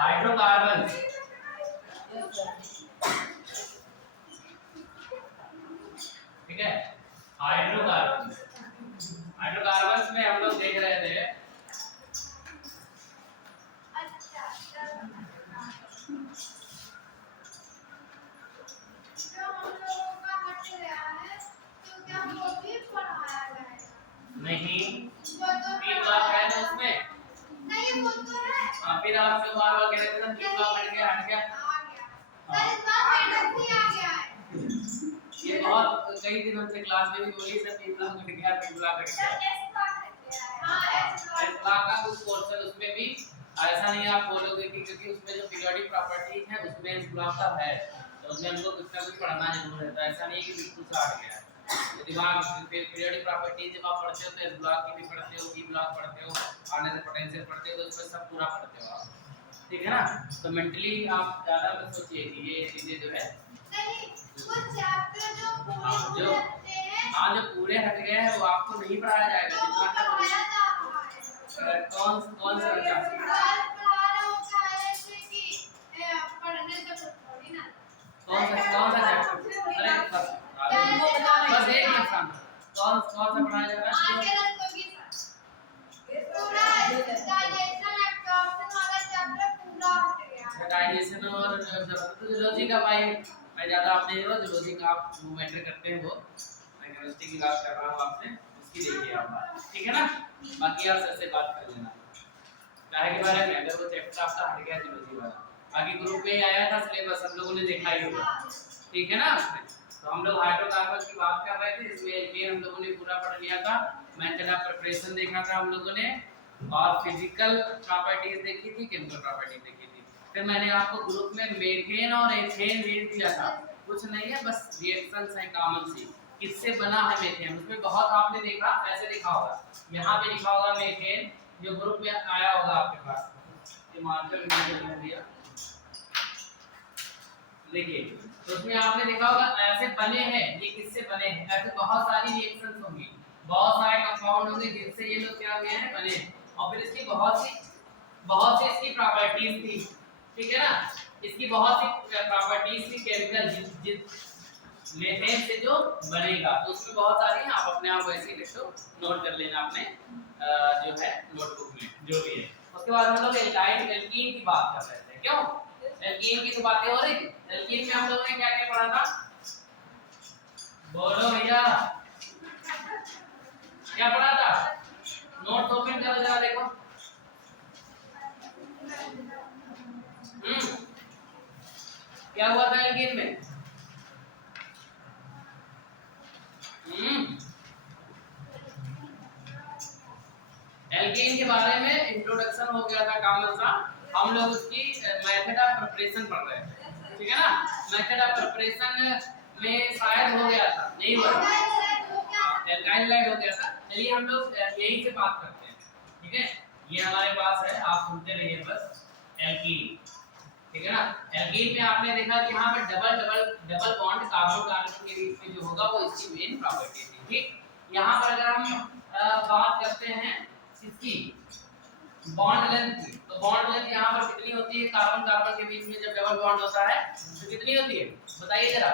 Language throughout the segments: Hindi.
हाइड्रोकार्बन, ठीक है। हाइड्रोकार्बन, हाइड्रोकार्बन में हम लोग देख रहे थे नहीं, पी ब्लॉक है ना उसमें, नहीं वो तो है। फिर आप जो बार बार कह रहे थे ना पी ब्लॉक हट गया सर, इस बार हाइड्रोक्सी आ गया है। ये बहुत कई दिनों से क्लास में भी बोली सर पी ब्लॉक हट गया, पी ब्लॉक हट गया। हां एस ब्लॉक का कुछ पोर्शन उसमें भी ऐसा नहीं आप बोलोगे कि क्योंकि उसमें जो पीरियोडिक प्रॉपर्टीज है उसमें इस ब्लॉक का है, तो उसमें हमको कुछ ना कुछ पढ़ना जरूर रहता है, ऐसा नहीं है कि बिल्कुल से हट गया है। दिमाग पीरियोडिक प्रॉपर्टीज जब आप पढ़ते हो तो एस ब्लॉक की भी पढ़ते हो, ई ब्लॉक पढ़ते हो, आने से पोटेंशियल पढ़ते हो, तो उसमें सब पूरा पढ़ते हो आप, ठीक है ना। तो मेंटली आप ज्यादा मत सोचिए कि ये चीजें जो है नहीं कुछ चैप्टर जो पूरे हटते हैं, हां जो पूरे हट गए हैं वो आपको नहीं पढ़ाया जाएगा, जितना पढ़ाया जा रहा है। कौन सा चैप्टर पढ़ा रहा हूं शायद से कि पढ़ने तो थोड़ी ना कौन सा चैप्टर, अरे बस एक एग्जाम कौन सा पढ़ाया जा रहा है आगे रखोगी सर, पूरा डाइजेशन एब्जॉर्प्शन वाला चैप्टर पूरा हट गया है। डाइजेशन और जूलॉजी का भाई मैं ज्यादा आप नहीं हो, जूलॉजी का आप मैटर करते हैं, वो मैं केमिस्ट्री की बात कर रहा हूं आपसे, उसकी देखिए आप, ठीक है ना। बाकी आप सर से बात कर लेना काहे के बारे में, अगर वो चैप्टर आपका हट गया जूलॉजी वाला, बाकी ग्रुप में आया था सिलेबस हम लोगों ने देखा ही होगा, ठीक है ना। तो हम लोग हाइड्रोकार्बन की बात कर रहे थे, इसमें एल्केन हम लोगों ने पूरा पढ़ लिया था, मेथड ऑफ प्रिपरेशन देखा था हम लोगों ने, और फिजिकल प्रॉपर्टीज देखी थी, केमिकल प्रॉपर्टीज देखी थी। फिर मैंने आपको ग्रुप में मीथेन और एथेन रीड दिया था, कुछ नहीं है बस रिएक्शंस हैं कॉमन सी, किससे बना है मीथेन, उसमें बहुत आपने देखा ऐसे लिखा होगा, यहाँ पे लिखा होगा मीथेन, जो ग्रुप में आया होगा आपके पास, ये मार्कर मैंने दिया देखिए, तो उसमें आपने देखा होगा ऐसे बने हैं, ये किससे बने हैं, ऐसे बहुत सारी रिएक्शंस होंगी, बहुत सारे कंपाउंड होंगे जिनसे ये लोग क्या हुए हैं, बने, और फिर इसकी बहुत सी इसकी प्रॉपर्टीज थी, ठीक है ना, इसकी बहुत सी प्रॉपर्टीज थी केमिकल मीथेन से जो बनेगा, तो उसमें बहुत सारी हैं, आप अपने आप वैसे लिख लो, नोट कर लेना अपने जो है नोटबुक में जो भी है। उसके बाद हम लोग एल्काइल एल्कीन की बात कर रहे थे, क्यों एल्कीन की तो बातें हो रही थी, एल्कीन में हम लोगों ने क्या क्या पढ़ा था, बोलो भैया क्या पढ़ा था, नोट ओपन करो जरा देखो, क्या हुआ था एल्कीन में, एल्कीन के बारे में इंट्रोडक्शन हो गया था कॉमन सा, हम लोग उसकी मेथड ऑफ प्रिपरेशन पढ़ रहे थे, ठीक है ना। मेथड ऑफ प्रिपरेशन में शायद हो गया था, नहीं हुआ एल्काइलाइड हो गया था, चलिए हम लोग यही से बात करते हैं, ठीक है। ये हमारे पास है, आप सुनते रहिए बस, एल्कीन, ठीक है ना। एल्कीन में आपने देखा कि यहाँ पे डबल बॉन्ड कार्बन कार्बन के बीच में जो होगा वो इसकी मेन प्रॉपर्टी थी, ठीक। यहाँ पर अगर हम बात करते हैं इसकी बॉन्ड लेंथ की, तो बॉन्ड लेंथ यहाँ पर कितनी होती है, कार्बन कार्बन के बीच में जब डबल बॉन्ड होता है तो कितनी होती है बताइए जरा,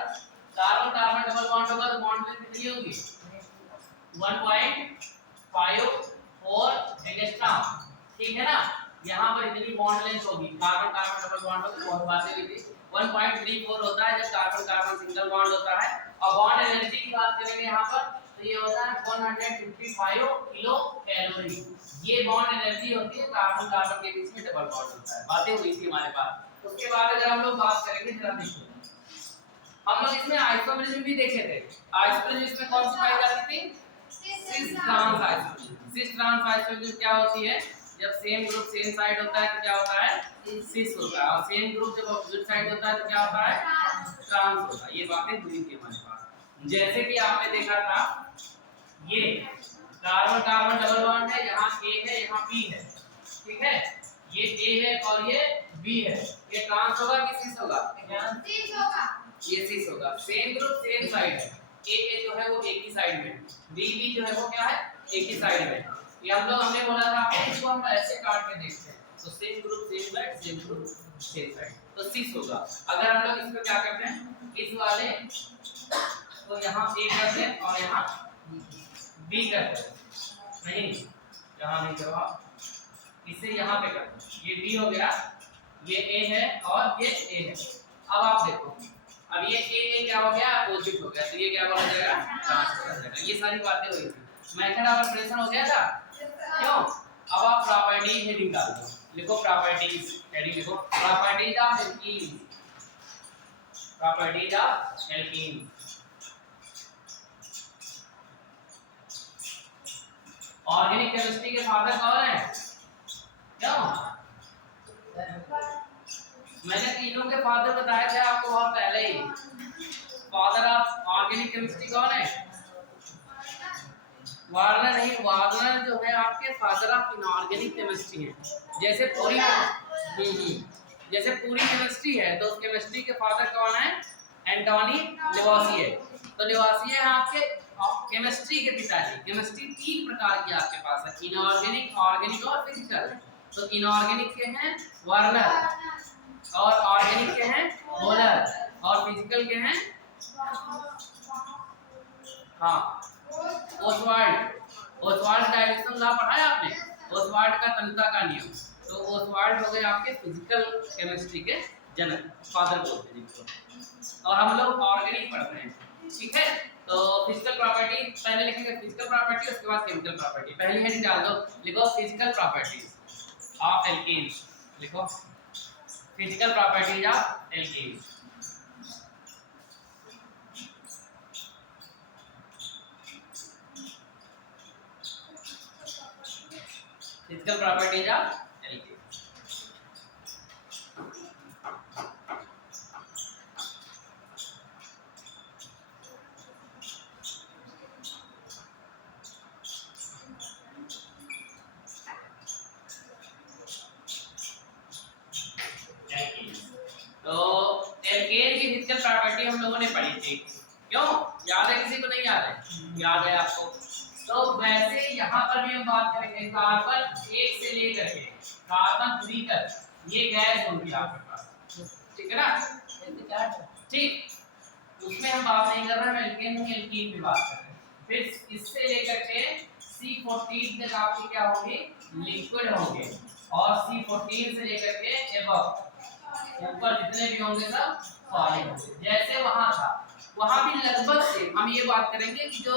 कार्बन कार्बन डबल बॉन्ड होगा तो बॉन्ड लेंथ कितनी होगी 1.54 एंगस्ट्रॉम, ठीक है ना। यहाँ पर इतनी बॉन्ड लेंथ होगी, कार्बन कार्बन डबल बॉन्ड होगी, बहुत बातें हुई थी, 1.34 होता है जब कार्बन कार्बन सिंगल बॉन्ड होता है, और बॉन्ड एनर्जी की बात करेंगे यहाँ पर तो ये होता है 155 किलो कैलोरी, ये बॉन्ड एनर्जी होती है कार्बन कार्बन के बीच में डबल बॉन्ड होता है, बातें हुई थी हमारे पास। उसके बाद अगर हम लोग बात करेंगे जरा देखो, हम लोग इसमें आइसोमेरिज्म भी देखे थे, आइसोमेरिज्म इसमें कौन सी पाई जाती थी, cis trans isomerism. Cis trans isomerism क्या होती है, जब सेम ग्रुप सेम साइड होता है तो क्या होता है सिस होता है, और सेम ग्रुप जब अपोजिट साइड होता है तो क्या होता है ट्रांस होता है, ये बातें हुई थी हमारे पास। जैसे कि आपने देखा था ये कार्बन कार्बन डबल बॉन्ड है, यहाँ A है यहाँ B है, ठीक है, ये A है और ये B है, ये ट्रांस होगा कि सिस होगा, सिस होगा, ये सिस होगा, सेम ग्रुप सेम साइड है, A जो है वो एक ही साइड में, B जो है वो क्या है एक ही साइड में, ये हम लोग हमने बोला था इसको हम ऐसे काट के देखते हैं, तो same group same side, same group same side, तो 6 होगा। अगर हम लोग इसको क्या करते हैं, इस वाले तो यहाँ A करते हैं और यहाँ B करते हैं, नहीं यहाँ नहीं जवाब, इसे यहाँ पे करते हैं, ये B हो गया, ये A है और ये A है। अब आप देखो, अब ये A क्या हो गया, अपोजिट हो गया, तो ये क्या हो जाएगा, ट्रांसफर हो जाएगा। ये सारी बातें हुई थी, मेथड ऑफ ऑपरेशन हो गया था, क्यों? अब आप प्रॉपर्टी हेडिंग डाल दो, लिखो प्रॉपर्टीज, हेडिंग लिखो properties of alkene, properties of alkene. Organic chemistry के फादर कौन है, क्यों? मैंने तीनों के फादर बताए थे आपको बहुत पहले ही। फादर ऑफ ऑर्गेनिक केमिस्ट्री कौन है, वार्नर नहीं, वार्नर जो है आपके फादर ऑफ इनऑर्गेनिक केमिस्ट्री है। जैसे पूरी जैसे पूरी केमिस्ट्री है तो उस केमिस्ट्री के फादर कौन है, एंटोनी लेवोसियर। तो लेवोसियर है आपके केमिस्ट्री के पिताजी। केमिस्ट्री 3 प्रकार की आपके पास है, इनऑर्गेनिक, ऑर्गेनिक और फिजिकल। तो इनऑर्गेनिक के हैं वार्नर, और ऑर्गेनिक के हैं मोलर, और फिजिकल के हैं ओसवाल्ड। ओसवाल्ड डायरेक्शन लॉ पढ़ा है आपने, ओसवाल्ड का तंत्र का नियम। तो ओसवाल्ड हो गए आपके फिजिकल केमिस्ट्री के जनक, फादर बोलते हैं जिनको। और हम लोग ऑर्गेनिक पढ़ते हैं, ठीक है। तो फिजिकल प्रॉपर्टी पहले लिखेंगे, फिजिकल प्रॉपर्टी, उसके बाद केमिकल प्रॉपर्टी। पहली हेडिंग डाल दो, लिखो फिजिकल प्रॉपर्टीज ऑफ एल्कीन्स, लिखो physical properties of alkenes. Physical properties of alkene. तो एल्केन की फिजिकल प्रॉपर्टी हम लोगों ने पढ़ी थी, क्यों? याद है किसी को, नहीं याद है? याद है आपको। तो वैसे यहाँ पर भी हम बात करेंगे कार्बन 1 से लेकर के कार्बन 3 तक ये गैस होगी आपके पास, ठीक है ना? ठीक, उसमें हम बात नहीं कर रहे हैं, एल्केन की एल्कीन की बात कर रहे हैं। फिर इससे लेकर के C14 तक आपकी क्या होगी, लिक्विड होंगे, और C14 से लेकर के एबव ऊपर जितने भी होंगे सब सॉलिड होंगे। जैसे वहां था, वहां भी लगभग से हम ये बात करेंगे कि जो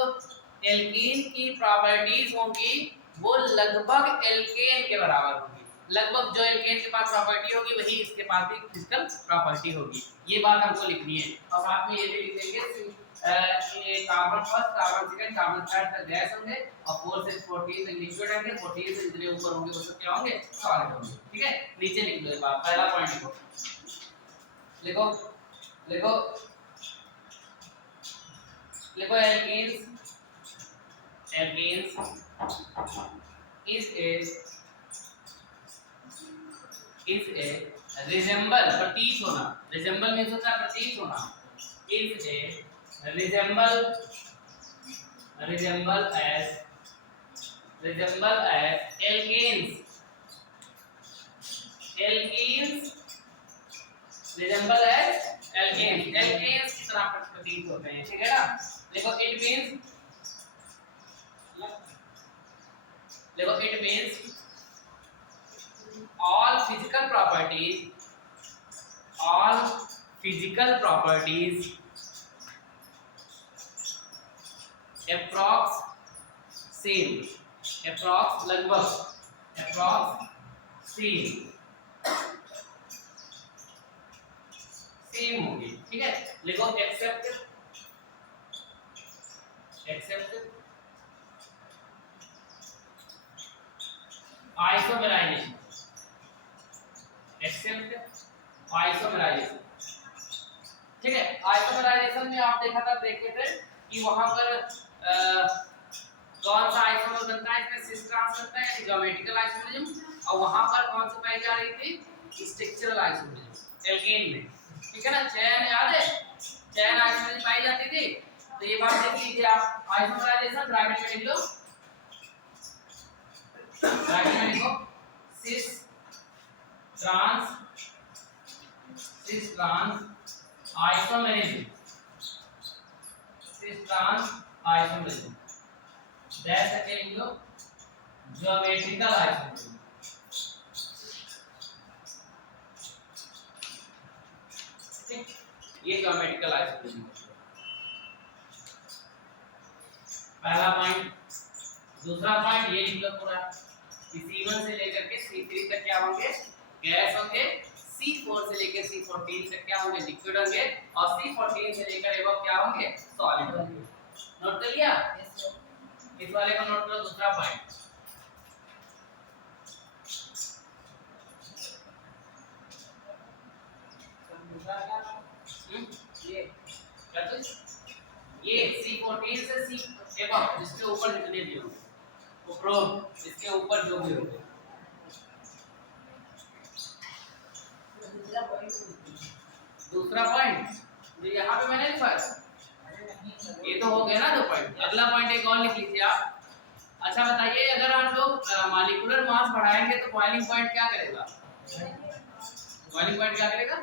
एल्कीन की प्रॉपर्टीज होंगी वो लगभग एल्केन के बराबर होगी। लगभग जो एल्केन के पास प्रॉपर्टी होगी वही इसके पास भी फिजिकल प्रॉपर्टी होगी। ये बात हमको लिखनी है। और साथ में ये भी लिखेंगे कि carbon first, carbon second, carbon third तक गैस होंगे, और 4 से 14 तक लिक्विड होंगे, 14 से जितने ऊपर होंगे वो सब क्या होंगे, सॉलिड होंगे। ठीक है, नीचे लिख लो ये बात, पहला पॉइंट लिखो, लिखो लिखो लिखो एल्केन्स is a resemble, प्रतीत होना, resemble मींस होता है प्रतीत होना, is a resemble as alkenes resemble as alkenes की तरह प्रतीत होते हैं, ठीक है ना? देखो it means all physical properties approx लगभग सेम होगी, ठीक है। लिखो एक्सेप्ट आइसोमेराइजेशन, ठीक है। आइसोमेराइजेशन में आप देखे थे कि वहां पर कौन सा आइसोमर बनता है, इसमें सिस ट्रांस बनता है, ज्योमेट्रिकल आइसोमरिज्म, और वहां पर कौन सा पाई जा रही थी, स्ट्रक्चरल आइसोमरिज्म एल्केन में, ठीक है ना? चैन याद है, चैन आइसोमरिज्म पाई जाती थी। तो ये बात देख लीजिए आप, आइसोमेराइजेशन ब्रैकेट में लिख लो, cis trans isomerism, trans isomerism, that अकेले जो ज्योमेट्रिकल आइसोमेरिज्म। ये ज्योमेट्रिकल आइसोमेरिज्म पहला पॉइंट। दूसरा पॉइंट ये लिख लो पूरा कि C1 से लेकर के C3 तक क्या होंगे, गैस होंगे। C4 से लेकर C14 तक क्या होंगे, लिक्विड होंगे। और C14 से लेकर एबव क्या होंगे, सॉलिड होंगे। नोट कर लिया? इस वाले को नोट करो। दूसरा पॉइंट ये C14 से C एबव जिसके ऊपर जितने भी होंगे, उपरोक्त इसके ऊपर जो भी होंगे। दूसरा पॉइंट जो यहाँ पे मैंने लिखा है, ये तो हो गया ना 2 पॉइंट। अगला पॉइंट एक और लिख लीजिए आप। अच्छा बताइए, अगर हम लोग मॉलिक्यूलर मास बढ़ाएंगे तो बॉइलिंग पॉइंट क्या करेगा? बॉइलिंग पॉइंट क्या करेगा?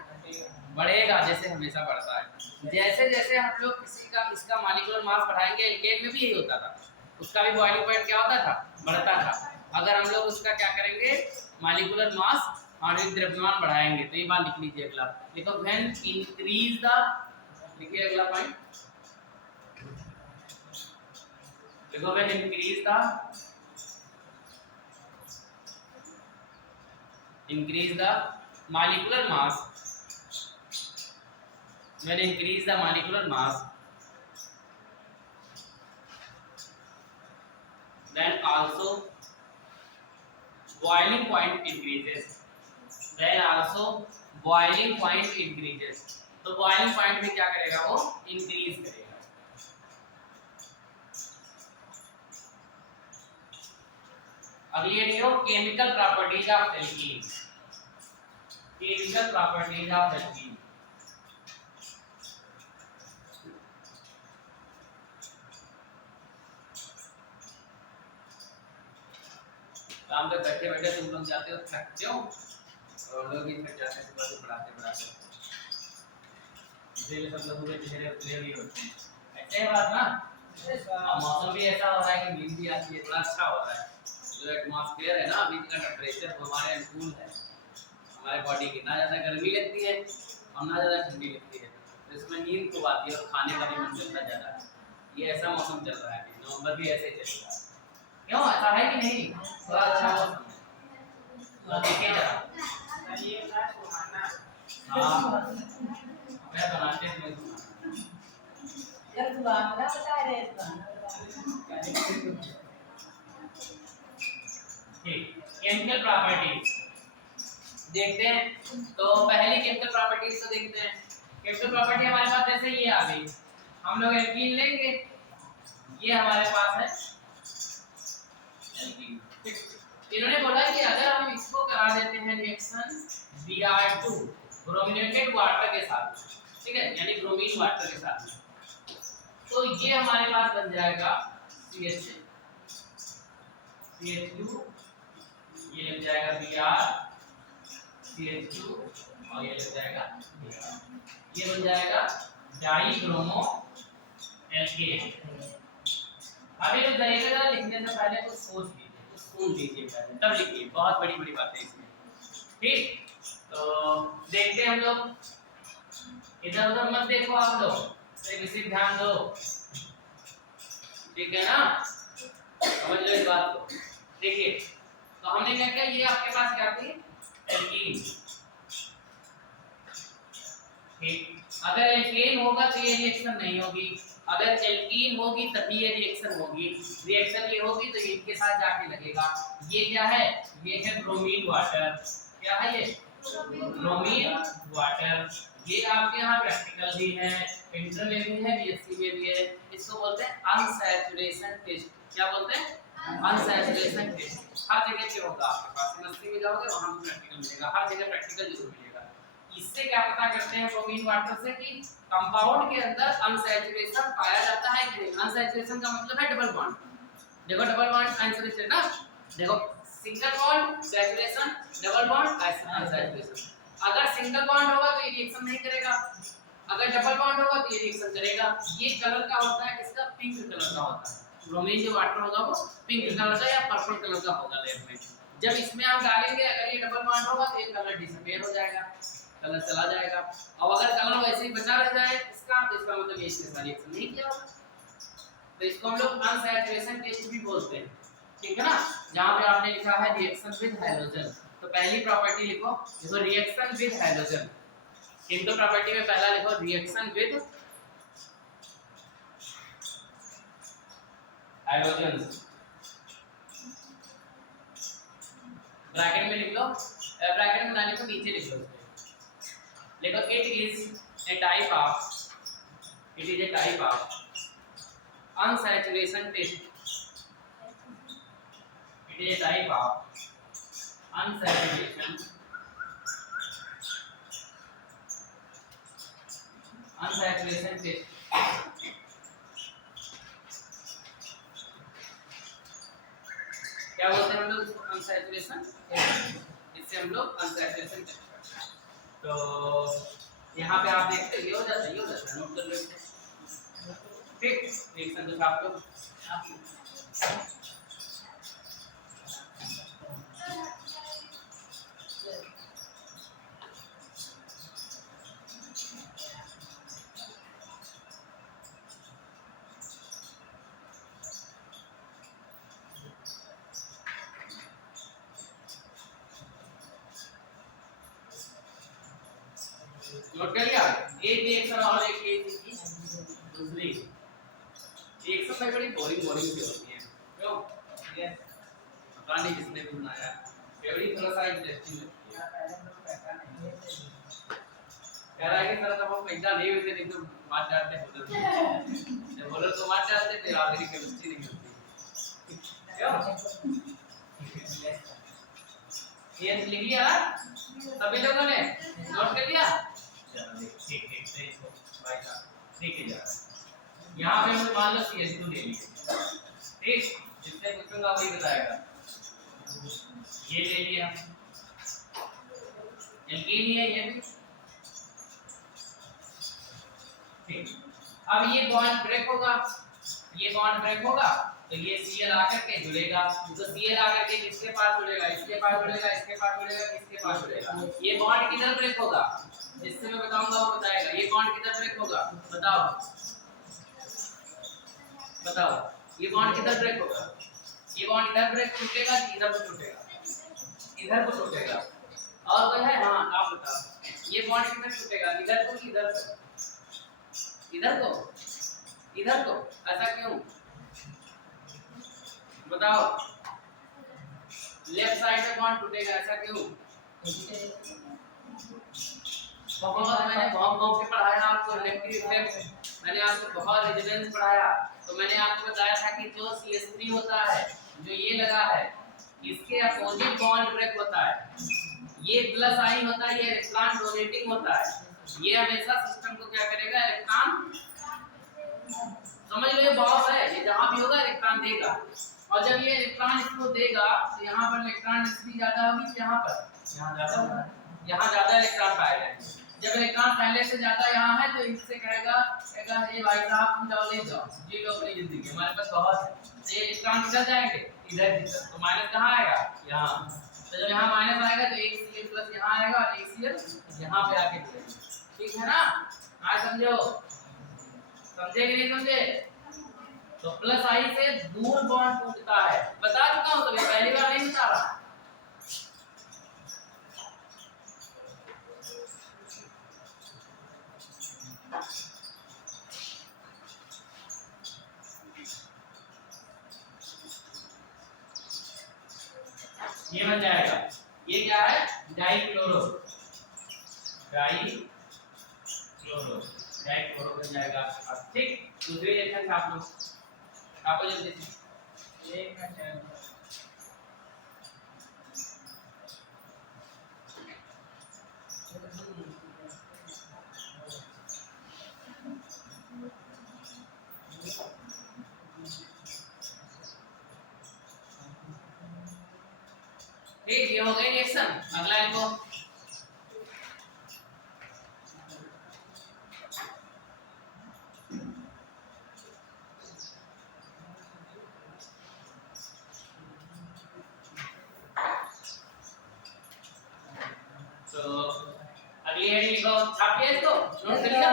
बढ़ेगा, जैसे हमेशा बढ़ता है। जैसे जैसे हम लोग किसी का इसका मॉलिक्यूलर मास बढ़ाएंगे, एल्केन में भी यही होता था, उसका भी बॉइलिंग पॉइंट क्या होता था, बढ़ता था। अगर हम लोग उसका क्या करेंगे, मॉलिक्यूलर मास आणविक द्रव्यमान बढ़ाएंगे तो ये बात लिख लीजिए। अगला देखो, व्हेन इंक्रीज द, लिखिए अगला पॉइंट देखो, when increase the molecular mass, when increase the molecular mass, then also boiling point increases, then also boiling point increases। तो boiling point भी क्या करेगा, वो increase करेगा। अगली ये देखो, chemical properties of alkene, chemical properties of alkene. काम पे बैठे बैठे तुम लोग जाते हो, थकते हो, और लोग भी थक जाते हैं सुबह से पढ़ाते पढ़ाते, इसलिए सब लोग पूरे चेहरे क्लियर ही होते हैं। ऐसे है बात ना। और मौसम भी ऐसा हो रहा है कि नींद भी आती है, थोड़ा अच्छा हो रहा है। जो एटमॉस्फेयर है ना, अभी का टेम्परेचर हमारे अनुकूल है, हमारे बॉडी की ना ज़्यादा गर्मी लगती है और ना ज़्यादा ठंडी लगती है, तो इसमें नींद खूब आती है और खाने का भी मन करता है ज़्यादा। ये ऐसा मौसम चल रहा है, नवंबर भी ऐसे चल रहा है। क्यों, ऐसा है कि नहीं? थोड़ा अच्छा मौसम है। तो देखिए जरा, हाँ मैं बनाते हैं केमिकल प्रॉपर्टीज देखते हैं। तो पहली केमिकल प्रॉपर्टीज को देखते हैं। केमिकल प्रॉपर्टी हमारे पास जैसे ये आ गई, हम लोग एल्कीन लेंगे, ये हमारे पास है एल्कीन। इन्होंने बोला कि अगर हम इसको करा देते हैं रिएक्शन Br2 ब्रोमिनेटेड वाटर के साथ, ठीक है, यानी ब्रोमीन वाटर के साथ, तो ये हमारे पास बन जाएगा CH2, ये लग जाएगा Br, CH2 और ये लग जाएगा Br, ये बन जाएगा डाइब्रोमो एल्केन। अब ये जाएगा, लिखने से पहले कुछ सोच लीजिए, सुन लीजिए पहले, तब लिखिए, बहुत बड़ी बड़ी बातें इसमें। ठीक, तो देखते हैं हम लोग, इधर उधर मत देखो आप लोग, सिर्फ ध्यान दो, ठीक है ना, समझ लो इस बात को। देखिए, तो हमने क्या किया, ये आपके पास क्या थी, एल्कीन। ठीक, अगर एल्केन होगा तो ये रिएक्शन नहीं होगी, अगर एल्कीन होगी तभी ये रिएक्शन होगी। रिएक्शन ये होगी तो ये इनके साथ जाके लगेगा। ये क्या है, ये है ब्रोमीन वाटर। क्या है ये, ब्रोमीन वाटर। ये आपके यहाँ प्रैक्टिकल भी है, इंटर में भी है, बीएससी में भी है। इसको बोलते हैं अनसैचुरेशन टेस्ट। क्या बोलते हैं, अनसैचुरेशन टेस्ट। हर जगह पे होगा आपके पास, यूनिवर्सिटी में जाओगे वहां भी प्रैक्टिकल मिलेगा, हर जगह प्रैक्टिकल जरूर मिलेगा। इससे क्या पता करते हैं ब्रोमीन वाटर से कि कंपाउंड के अंदर अनसैचुरेशन पाया जाता है कि नहीं। अनसैचुरेशन का मतलब है डबल बॉन्ड। देखो डबल बॉन्ड अनसैचुरेशन ना, देखो single bond saturation, double bond unsaturation. अगर सिंगल बॉन्ड होगा तो ये रिएक्शन नहीं करेगा, अगर डबल बॉन्ड होगा तो ये रिएक्शन करेगा। ये कलर का होता है, इसका पिंक कलर का होता है। ब्रोमीन जो वाटर होगा वो पिंक कलर का या पर्पल कलर का होगा लैब में। जब इसमें आप डालेंगे, अगर ये डबल बॉन्ड होगा तो ये कलर डिसअपीयर हो जाएगा, कलर चला जाएगा। और अगर कलर वैसे ही बचा रह जाए इसका, तो इसका मतलब ये इसके साथ रिएक्शन नहीं किया होगा। तो इसको हम लोग अनसैचुरेशन टेस्ट भी बोलते हैं, ठीक है ना। जहां पे आपने लिखा है रिएक्शन विद हाइड्रोजन, तो पहली प्रॉपर्टी लिखो, देखो रिएक्शन विद हाइड्रोजन। इन दो प्रॉपर्टी में पहला लिखो रिएक्शन विद हाइड्रोजन, ब्रैकेट में लिख लो, ब्रैकेट में ना लिखो, नीचे लिख लो, लिखो it is a type of unsaturation test, it is a type of unsaturation test। क्या बोलते हैं हम लोग इसको? अनसैचुरेशन, इससे हम लोग अनसैचुरेशन टेस्ट करते हैं। तो यहाँ पे आप देखते ये हो जाता है, नोट कर लेते हैं, ठीक। रिएक्शन तो आप लोग नोट कर लिया। एक रिएक्शन और एक दूसरी रिएक्शन में बड़ी बोरिंग सी होती है, क्यों? ये पता नहीं किसने भी बनाया, थ्योरी थोड़ा सा इंटरेस्टिंग लगती है। कह रहा है कि सर हम पैसा नहीं होते नहीं तो मार डालते होते, जब बोलो तो मार डालते, फिर आखिरी केमिस्ट्री नहीं होती, क्यों? ये लिख लिया सभी लोगों ने, नोट कर लिया? ठीक भाई साहब, ठीक है यार। यहाँ पे हम मान लो CH2 ले लिए, ठीक। जिससे पूछूंगा वही बताएगा। ये ले लिया, एल्कीन है ये भी, ठीक। अब ये बॉन्ड ब्रेक होगा, तो ये Cl आकर के जुड़ेगा, तो Cl आकर के किसके पास जुड़ेगा? इसके पास जुड़ेगा, इसके पास जुड़ेगा, इसके पास जुड़ेगा। ये बॉन्ड किधर ब्रेक होगा? जिससे मैं बताऊंगा वो बताएगा। ये बॉन्ड किधर ब्रेक होगा? बताओ ये बॉन्ड किधर ब्रेक होगा? ये बॉन्ड इधर ब्रेक टूटेगा कि इधर को टूटेगा? इधर को टूटेगा। और कोई है? हाँ आप बताओ, ये बॉन्ड किधर टूटेगा? इधर को कि इधर को? इधर को। ऐसा क्यों बताओ? लेफ्ट साइड में बॉन्ड टूटेगा, ऐसा क्यों? बहुत मैंने बहुत के पढ़ाया आपको इलेक्ट्रिक इफेक्ट, मैंने आपको बहुत रेजोनेंस पढ़ाया, तो मैंने आपको बताया था कि जो CH3 होता है, जो ये लगा है, इसके अपोजिट बॉन्ड ब्रेक होता है। ये प्लस आई होता है, ये इलेक्ट्रॉन डोनेटिंग होता है। ये हमेशा सिस्टम को क्या करेगा? इलेक्ट्रॉन, समझ लो ये बॉक्स है, ये जहां भी होगा इलेक्ट्रॉन देगा। और जब ये इलेक्ट्रॉन इसको देगा तो यहाँ पर इलेक्ट्रॉन डेंसिटी ज्यादा होगी, यहाँ ज्यादा होगा, यहाँ ज्यादा इलेक्ट्रॉन पाएगा। जब इलेक्ट्रॉन पहले से ज्यादा यहाँ है तो इससे कहेगा ये भाई साहब तुम जाओ, ले जाओ, जी लो अपनी जिंदगी, हमारे पास बहुत है। तो ये इलेक्ट्रॉन किधर जाएंगे? इधर की तरफ। तो माइनस कहाँ आएगा? यहाँ। तो जब यहाँ माइनस आएगा तो एक Cl प्लस यहाँ आएगा और एक Cl यहाँ पे आके जुड़ेगा, ठीक है ना? आज समझो, समझे कि नहीं समझे? तो प्लस आई से दूर बॉन्ड टूटता है, बता चुका हूं, तो पहली बार नहीं बता रहा। ये बन जाएगा, ये क्या है? डाइक्लोरो बन जाएगा। अब ठीक, दूसरी रिएक्शन आप लोग आपको जल्दी से एक मिनट ये हो गई रिएक्शन। अगला लिखो तो अगली हेडिंग लिखो, छाप लिया इसको, नोट कर लिया।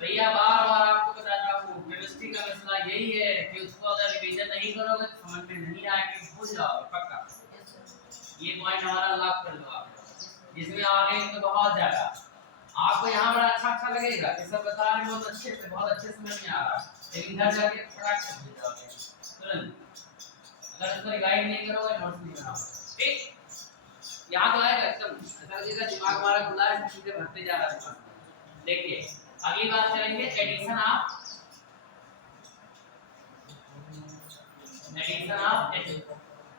भैया बार-बार आपको बताता हूँ केमिस्ट्री का मसला यही है कि उसको अगर रिवीजन नहीं करोगे तो समझ में नहीं आएगा, भूल जाओगे पक्का। ये पॉइंट हमारा लॉक कर लो आप, जिसमें आगे तो बहुत ज्यादा आपको यहाँ बड़ा अच्छा लगेगा, ये सब बता रहे हैं बहुत अच्छे से, बहुत अच्छे समझ में आ रहा है, लेकिन घर जाके फटाक से भूल जाओगे तुरंत अगर इसको रिवाइज नहीं करोगे, नोट्स नहीं बनाओगे। ठीक, यहाँ तो आएगा एकदम ऐसा लगेगा दिमाग हमारा खुला है, चीजें भरते जा रहा है। देखिए अगली बात करेंगे addition of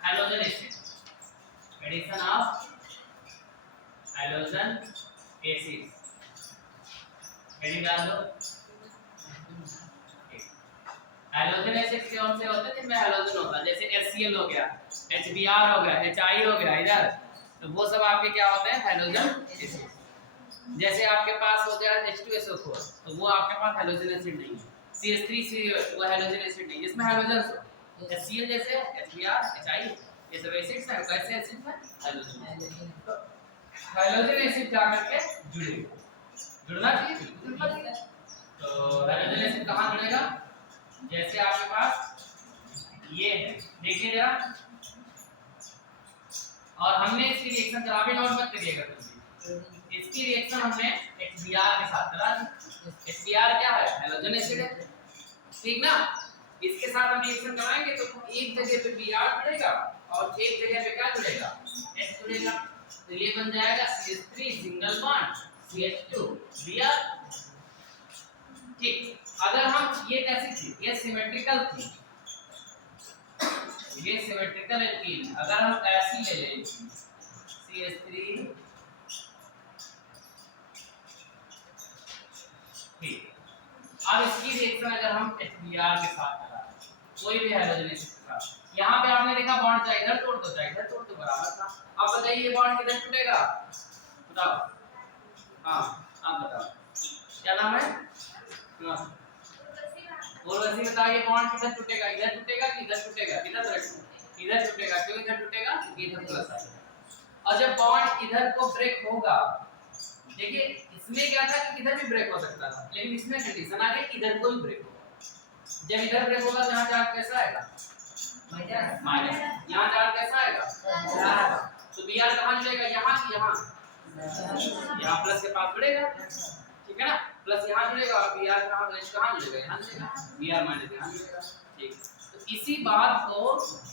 halogen acid, addition of halogen acid. Heading डाल दो। हैलोजन एसिड कौन से होते हैं जिनमें हैलोजन होता है, जैसे HCl हो गया, HBr हो गया, HI हो गया, इधर तो वो सब आपके क्या होते हैं हैलोजन एसिड। जैसे आपके पास हो गया H2SO4 तो वो आपके पास हैलोजन एसिड नहीं है, CH3 वो हैलोजन एसिड नहीं, इसमें हैलोजन हो। HCl जैसे HBr, HI ये सब एसिड्स हैं, कैसे एसिड्स हैं हैलोजन। हैलोजन एसिड जा करके जुड़ना चाहिए, बिल्कुल। तो हैलोजन एसिड कहाँ जुड़ेगा, जैसे आपके पास ये है, देखिए जरा, और हमने इसकी रिएक्शन करा भी, नोट मत करिएगा तुम, इसकी रिएक्शन हमने HBr के साथ करा दी। HBr क्या है, हैलोजन एसिड है, ठीक ना। इसके साथ हम रिएक्शन कराएंगे तो एक जगह पे Br जुड़ेगा और एक जगह पे क्या जुड़ेगा, H जुड़ेगा, तो ये बन जाएगा CH3 single bond CH2 Br। ठीक, अगर हम ये कैसी थी, ये सिमेट्रिकल थी, ये सिमेट्रिकल एल्कीन, अगर हम ऐसी ले लें CH3, ठीक, अब इसकी रिएक्शन अगर हम HBr के साथ करा, कोई भी हैलोजन एसिड के साथ, यहाँ पे आपने देखा बॉन्ड चाहे इधर तोड़ दो चाहे इधर तोड़ दो बराबर था। अब बताइए ये बॉन्ड किधर टूटेगा, बताओ, हाँ आप बताओ क्या नाम है, उर्वशी बताओ ये बॉन्ड किधर टूटेगा, इधर टूटेगा कि इधर टूटेगा, किधर इधर टूटेगा, क्यों इधर टूटेगा क्योंकि इधर प्लस आएगा। और जब बॉन्ड इधर को ब्रेक होगा, देखिए इसमें क्या था कि इधर भी ब्रेक हो सकता था, लेकिन इसमें कंडीशन आ गई इधर को भी ब्रेक होगा। जब इधर ब्रेक होगा तो यहाँ चार्ज कैसा आएगा, माइनस, यहाँ चार्ज कैसा आएगा, तो Br कहाँ जुड़ेगा, यहाँ की यहाँ प्लस के पास जुड़ेगा, ठीक है ना, प्लस यहाँ जुड़ेगा और Br कहाँ जुड़ेगा, यहाँ जुड़ेगा, Br माइनस यहाँ जुड़ेगा। ठीक, तो इसी बात को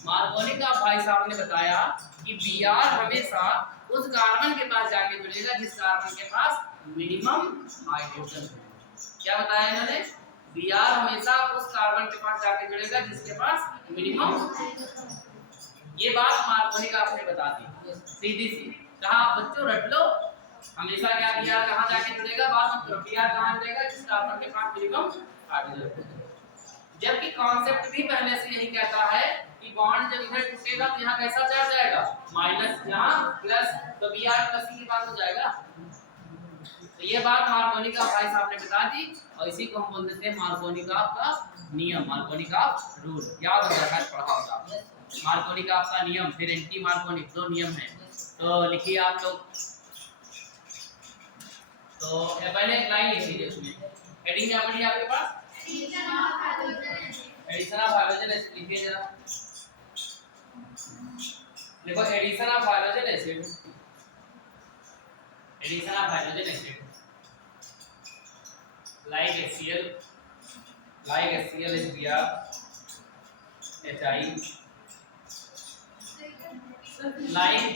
मार्कोनी का भाई साहब ने बताया कि Br हमेशा उस कार्बन के पास जाके जुड़ेगा जिस कार्बन के पास मिनिमम हाइड्रोजन है। क्या बताया इन्होंने, Br हमेशा उस कार्बन के पास जाके जुड़ेगा जिसके पास मिनिमम, ये बात मार्कोनी का आपने बता दी सीधी सी, कहा आप बच्चों रट लो, हमेशा क्या Br कहाँ जाके जुड़ेगा, बात मत करो, Br कहाँ जुड़ेगा जिस कार्बन के पास मिनिमम हाइड्रोजन। जबकि कॉन्सेप्ट भी पहले से यही कहता है कि बॉन्ड जब इधर टूटेगा तो यहाँ कैसा चार्ज आएगा, माइनस, यहाँ प्लस, तो Br प्लस ही के पास हो जाएगा। तो ये बात मार्कोनी का भाई साहब ने बता दी, और इसी को हम बोल देते हैं मार्कोनी का नियम, मार्कोनी का रूल, याद हो जाएगा, पढ़ा होगा मार्कोनी का आपका नियम, फिर एंटी मार्कोनी, दो नियम है, तो लिखिए आप लोग। तो पहले एक लाइन लिख लीजिए, उसमें हेडिंग क्या पड़ी आपके पास, एडिशन ऑफ हाइड्रोजन एसिड, लिखिए जरा, देखो addition of hydrogen acid, addition of hydrogen acid like HCl is Br, HI, like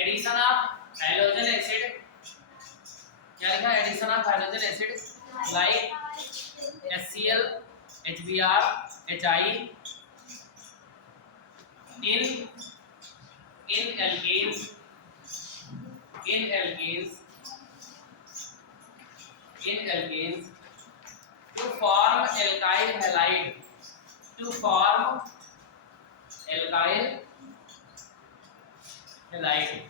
addition of halogen acid, क्या लिखा, addition of hydrogen acid like HCl, HBr, HI in alkanes to form alkyl halide, to form alkyl halide.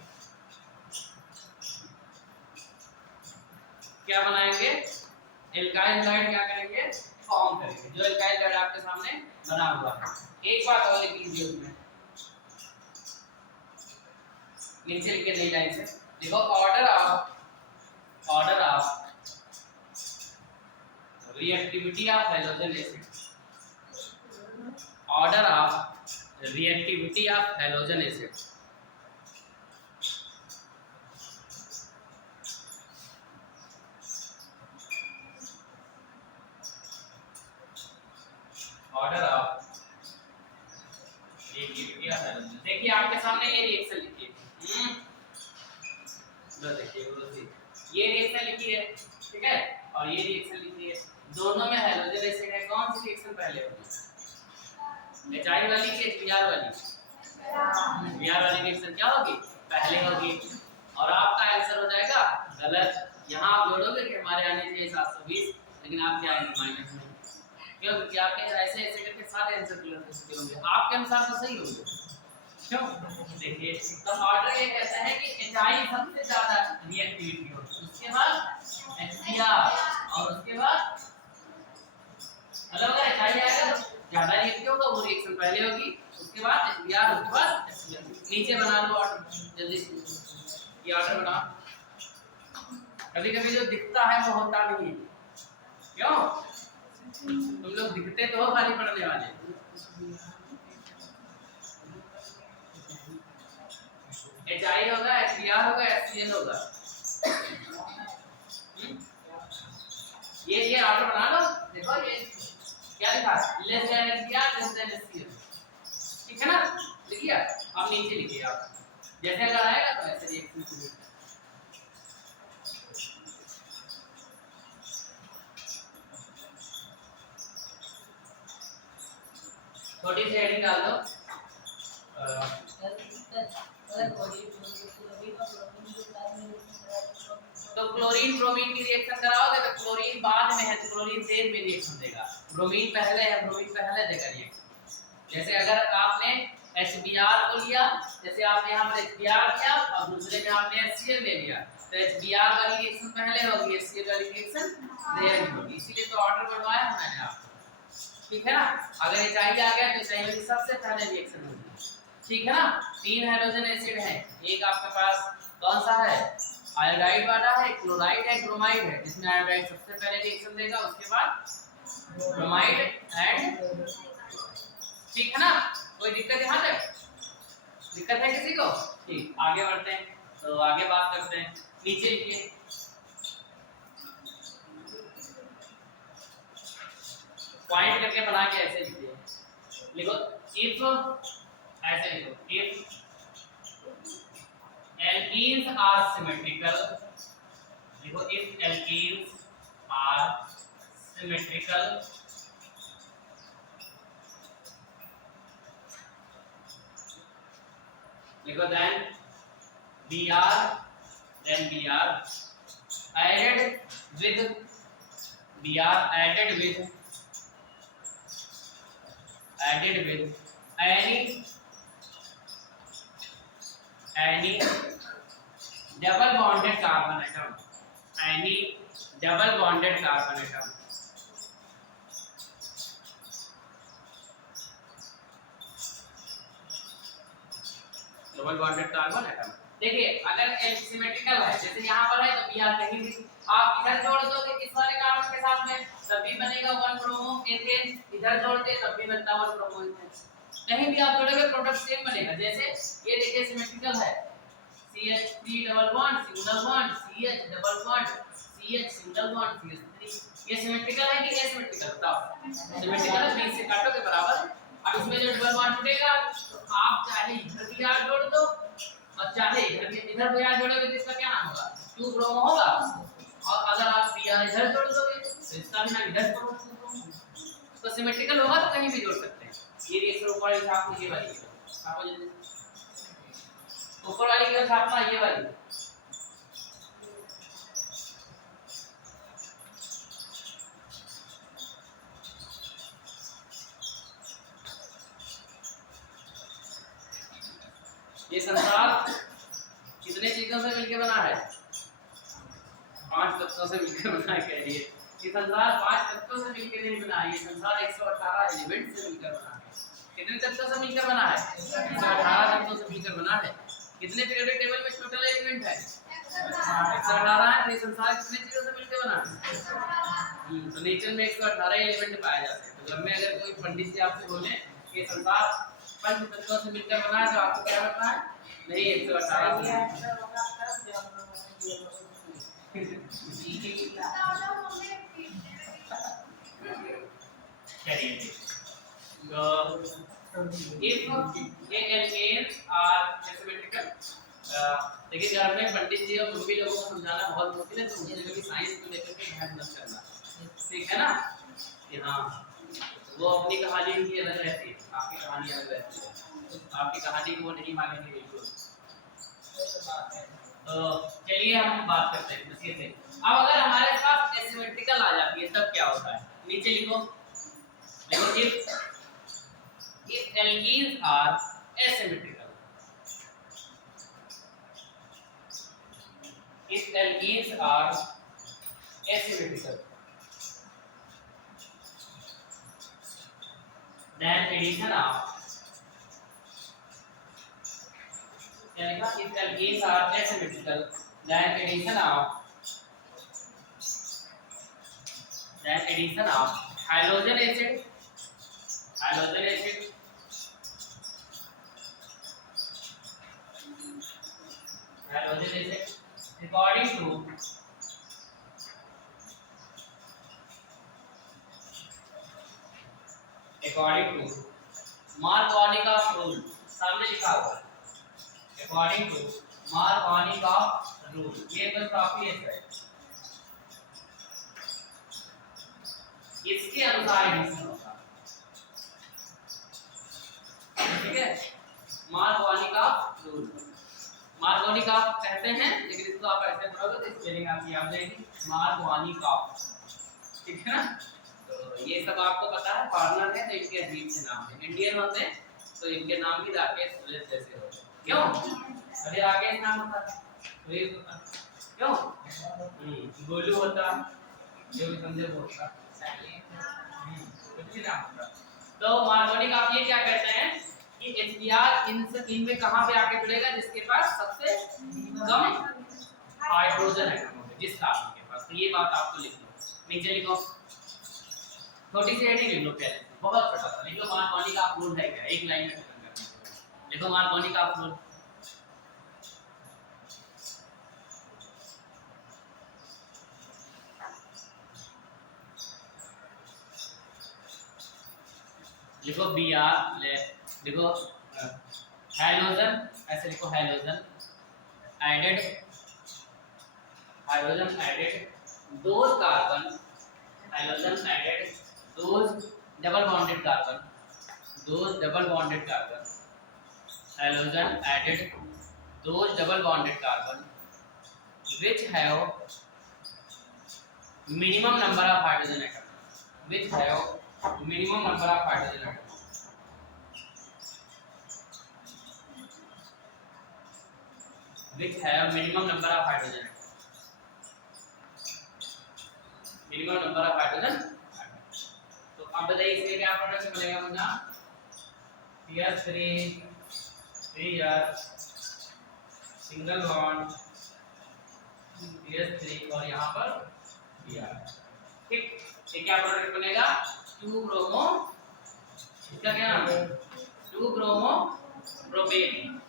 क्या बनाएंगे? एल्काइल हैलाइड क्या करेंगे? फॉर्म करेंगे। जो एल्काइल हैलाइड आपके सामने बना हुआ है। एक बात और लिख लीजिए उसमें, नीचे लिख के नई लाइन से देखो, order of reactivity of halogen acid, order of reactivity of halogen acid. Order of reactivity of halogen, देखिए आपके सामने ये रिएक्शन लिखी है। देखिए ये रिएक्शन लिखी है, ठीक है, और ये रिएक्शन लिखी है। दोनों में हैलोजन एसिड है। कौन सी रिएक्शन पहले होगी? HI वाली कि HBr वाली? HBr वाली रिएक्शन क्या होगी? पहले होगी। और आपका आंसर हो जाएगा गलत। यहाँ आप जोड़ोगे कि हमारे आने चाहिए 720, लेकिन आप क्या आएंगे माइनस में। क्यों? क्योंकि आपके ऐसे ऐसे करके सारे आंसर क्लियर होंगे, आपके अनुसार तो सही होंगे। क्यों? देखिए तो ऑर्डर ये कहता है कि HI सबसे ज्यादा रिएक्टिविटी होगी, उसके बाद HBr, और उसके बाद मतलब अगर HI आएगा तो ज्यादा रिएक्टिव होगा, वो रिएक्शन पहले होगी, उसके बाद HBr, उसके बाद HCl। नीचे बना लो ऑर्डर जल्दी से, ये ऑर्डर बनाओ। कभी-कभी जो दिखता है वो होता नहीं है। क्यों? तुम लोग दिखते तो हो खाली पढ़ने वाले। HI होगा, HBr होगा, HCl होगा। ये ऑर्डर बना लो। देखो ये क्या लिखा है? Less than HBr, less than HCl, ठीक है ना? लिखिए अब नीचे लिखिए आप, जैसे अगर आएगा तो ऐसे रिएक्शन शुरू। छोटी सी हेडिंग डाल दो। तो क्लोरीन ब्रोमीन की रिएक्शन कराओगे तो क्लोरीन बाद में है तो क्लोरीन देर में रिएक्शन देगा, ब्रोमीन पहले है, ब्रोमीन पहले देगा रिएक्शन। जैसे अगर आपने HBr को लिया, जैसे आपने यहाँ पर HBr लिया और दूसरे में आपने HCl ले लिया, तो HBr वाली रिएक्शन पहले होगी, HCl वाली रिएक्शन देर में होगी। इसीलिए तो ऑर्डर बनवाया है मैंने आपको, ठीक है ना? अगर HI आ गया तो HI वाली सबसे पहले रिएक्शन होगी, ठीक है ना? 3 हाइड्रोजन एसिड है, एक आपके पास कौन सा है? आयोडाइड वाला है, क्लोराइड है, ब्रोमाइड है, जिसमें आयोडाइड सबसे पहले रिएक्शन देगा, उसके बाद ब्रोमाइड एंड, ठीक है ना? कोई दिक्कत यहाँ तक? दिक्कत है किसी को? ठीक, आगे बढ़ते हैं, तो आगे बात करते हैं। नीचे लिखिए, पॉइंट करके बना के ऐसे लिखिए, लिखो इफ, ऐसे लिखो इफ alkenes are symmetrical, लिखो if alkenes are symmetrical, लिखो then Br added with any double bonded carbon atom, any double bonded carbon atom, double bonded carbon atom. देखिए अगर सिमेट्रिकल है, जैसे यहाँ पर है तो Br कहीं भी आप इधर जोड़ दोगे इस वाले कार्बन के साथ में तब भी बनेगा 1 ब्रोमो एथेन, इधर जोड़ते तब भी बनता 1 ब्रोमो एथेन, कहीं भी आप जोड़ोगे प्रोडक्ट सेम बनेगा। जैसे ये देखिए सिमेट्रिकल है, CH3 double bond single bond, CH double bond CH single bond CH3, ये सिमेट्रिकल है कि एसिमेट्रिकल? बताओ। सिमेट्रिकल है, 20 से काटो के बराबर। अब इसमें जो डबल बॉन्ड टूटेगा आप चाहे इधर भी यार जोड़ दो और चाहे इधर भी यार जोड़ोगे तो इसका क्या नाम होगा? 2 ब्रोमो होगा। और अगर आप Br इधर जोड़ दोगे तो इसका भी नाम इधर ब्रोमो। तो सिमेट्रिकल होगा तो कहीं भी जोड़ सकते हैं। ये रिएक्शन ऊपर वाली छाप ये वाली छापो जल्दी, ऊपर वाली की छापना ये वाली। ये संसार कितने चीजों से मिलकर बना है? 5 तत्वों से मिलकर बना है। कह रही है कि संसार 5 तत्वों से मिलकर नहीं बना है, ये संसार 118 एलिमेंट से मिलकर बना है। कितने तत्वों से मिलकर बना है? 118 तत्वों से मिलकर बना है। कितने पीरियोडिक टेबल में टोटल एलिमेंट है? 118 है। तो संसार कितनी चीजों से मिलकर बना है? तो नेचर में 118 एलिमेंट पाए जाते हैं। तो घर में अगर कोई पंडित जी आपसे बोले कि संसार 5 तत्वों से मिलकर बना है, तो आपको क्या लगता है? नहीं, 118 से। If alkanes are asymmetrical, देखिए घर में पंडित जी और मम्मी लोगों को समझाना बहुत मुश्किल है, तो मुझे कभी साइंस को लेकर के ध्यान मत करना, ठीक है ना? कि हाँ वो अपनी कहानी की अलग रहती है, आपकी कहानी अलग रहती है, आपकी कहानी को वो नहीं मानेंगे बिल्कुल। तो चलिए हम बात करते हैं इसी से। अब अगर हमारे पास एसिमेट्रिकल आ जाती है तब क्या होता है? नीचे लिखो, if alkenes are asymmetrical, if alkenes are asymmetrical, then addition of if alkenes are asymmetrical, then addition of halogen acid according to Markovnikov rule, सामने लिखा हुआ है according to Markovnikov rule, ये तो काफी है। इसके अनुसार एडिशन होगा, ठीक है? मार्कोनिकॉफ रूल, मार्कोनिकॉफ कहते हैं, लेकिन इसको आप ऐसे पढ़ोगे तो स्पेलिंग आपकी याद रहेगी, मार्कोनिकॉफ, ठीक है ना? तो ये सब आपको पता है, फॉरेनर है तो इनके अजीब से नाम है, इंडियन होते हैं तो इनके नाम भी राकेश सुरेश जैसे होते हैं। क्यों? अरे राकेश नाम होता है, सुरेश होता, क्यों? गोलू होता, जो भी समझे होता, कुछ नाम होता। तो मार्कोनिकॉफ ये क्या कहते हैं कि HBr इनमें कहां पे आके जुड़ेगा? जिसके पास सबसे कम हाइड्रोजन एटम होगा, जिस कार्बन के पास। तो ये बात आपको लिख लो, नीचे लिखो, छोटी सी हेडिंग लिख लो पहले, बहुत छोटा सा लिख लो, मार्कोनिकॉफ रूल है क्या, एक लाइन में खत्म करना है। लिखो मार्कोनिकॉफ रूल, लिखो Br, लिखो हाइड्रोजन, ऐसे लिखो hydrogen added those carbon, hydrogen added those double bonded carbon, hydrogen added those double bonded carbon which have minimum number of hydrogen atoms, which have minimum number of hydrogen atoms, which have minimum number of hydrogen atoms, minimum number of hydrogen atoms। तो अब बताइए इसके क्या प्रोडक्ट मिलेगा मुझे? CH3 3R single bond CH3 और यहाँ पर Br, ठीक? ये क्या प्रोडक्ट बनेगा? 2 ब्रोमो, इसका क्या नाम है? 2 bromo propane,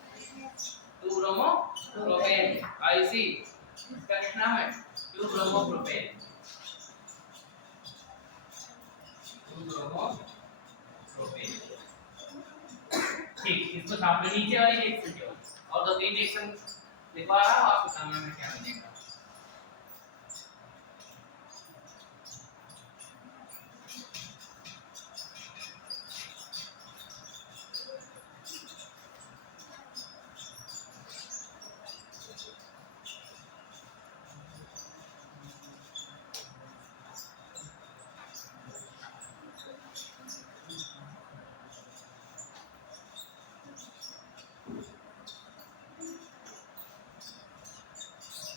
2 bromo propane IC, इसका क्या नाम है? 2 ब्रोमो प्रोपेन, 2 ब्रोमो प्रोपेन, ठीक? इसको छाप लो, नीचे वाली रिएक्शन केवल, और 2-3 रिएक्शन लिखवा रहा हूँ, आपको सामने में क्या बनेगा।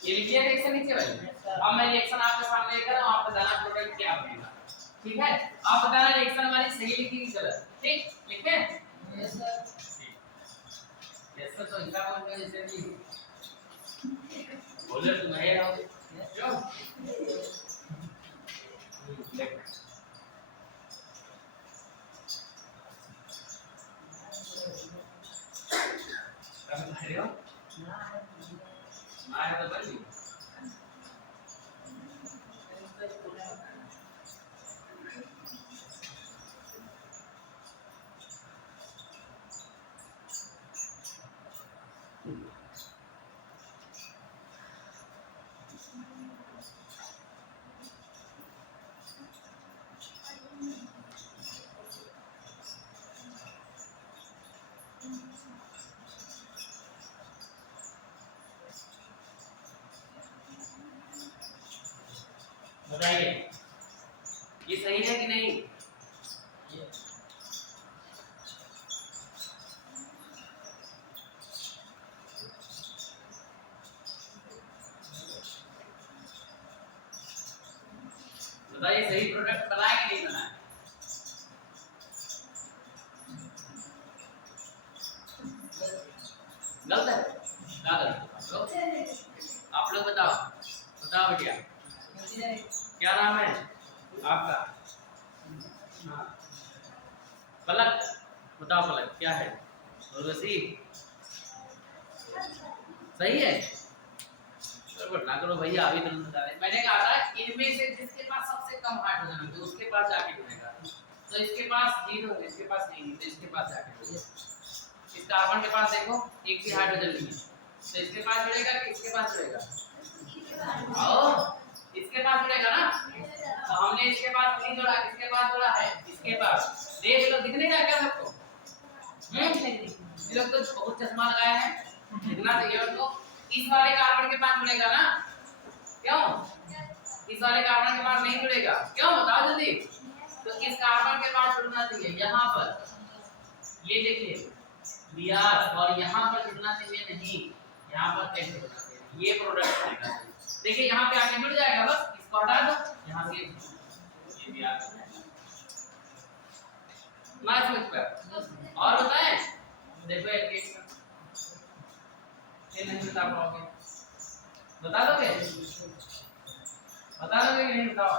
ये लिखिए रिएक्शन नीचे वाली। अब मैं रिएक्शन आपके सामने लेकर आऊं, आप बताना प्रोडक्ट क्या बनेगा। ठीक है, आप बताना रिएक्शन हमारी सही लिखी कि गलत। ठीक, लिखे? Yes sir. यस सर तो इनका बोल के जैसे भी बोले तो नहीं आओ क्यों? देख कब भाई हो ना है तो बल्ली बताइए ये सही है कि नहीं? बताइए सही प्रोडक्ट बना है कि नहीं बना है? गलत है क्या गलत है? आप लोग बताओ बताओ बेटिया क्या नाम है आपका? हाँ पलक बताओ पलक क्या है? उर्वशी सही है ना करो भैया अभी तुरंत बता रहे। मैंने कहा था इनमें से जिसके पास सबसे कम हाइड्रोजन होंगे उसके पास जाके जुड़ेगा। तो इसके पास 0 है, इसके पास नहीं है, तो इसके पास जाके जुड़ेगा। इस कार्बन के पास देखो एक भी हाइड्रोजन नहीं है, तो इसके पास जुड़ेगा कि इसके पास जुड़ेगा? आओ इसके पास जुड़ेगा ना। तो हमने इसके पास नहीं जोड़ा, किसके पास जोड़ा है? इसके पास। देख लो दिखने का क्या सबको? ये लोग तो बहुत चश्मा लगाए हैं, दिखना चाहिए उनको। इस वाले कार्बन के पास जुड़ेगा ना? क्यों? इस वाले कार्बन के पास नहीं जुड़ेगा, क्यों बताओ जल्दी। तो इस कार्बन के पास जुड़ना चाहिए यहाँ पर, ये देखिए Br, और यहाँ पर जुड़ना चाहिए नहीं, यहाँ पर कैसे जुड़ना चाहिए? ये प्रोडक्ट बनेगा। देखिए यहाँ पे आके जुड़ जाएगा, बस इसको हटा दो यहाँ से, ये भी आ जाएगा। Nice mister. और बताएं देखो एल्केन ये नहीं बता पाओगे, बता दोगे? बता दोगे कि नहीं बताओ?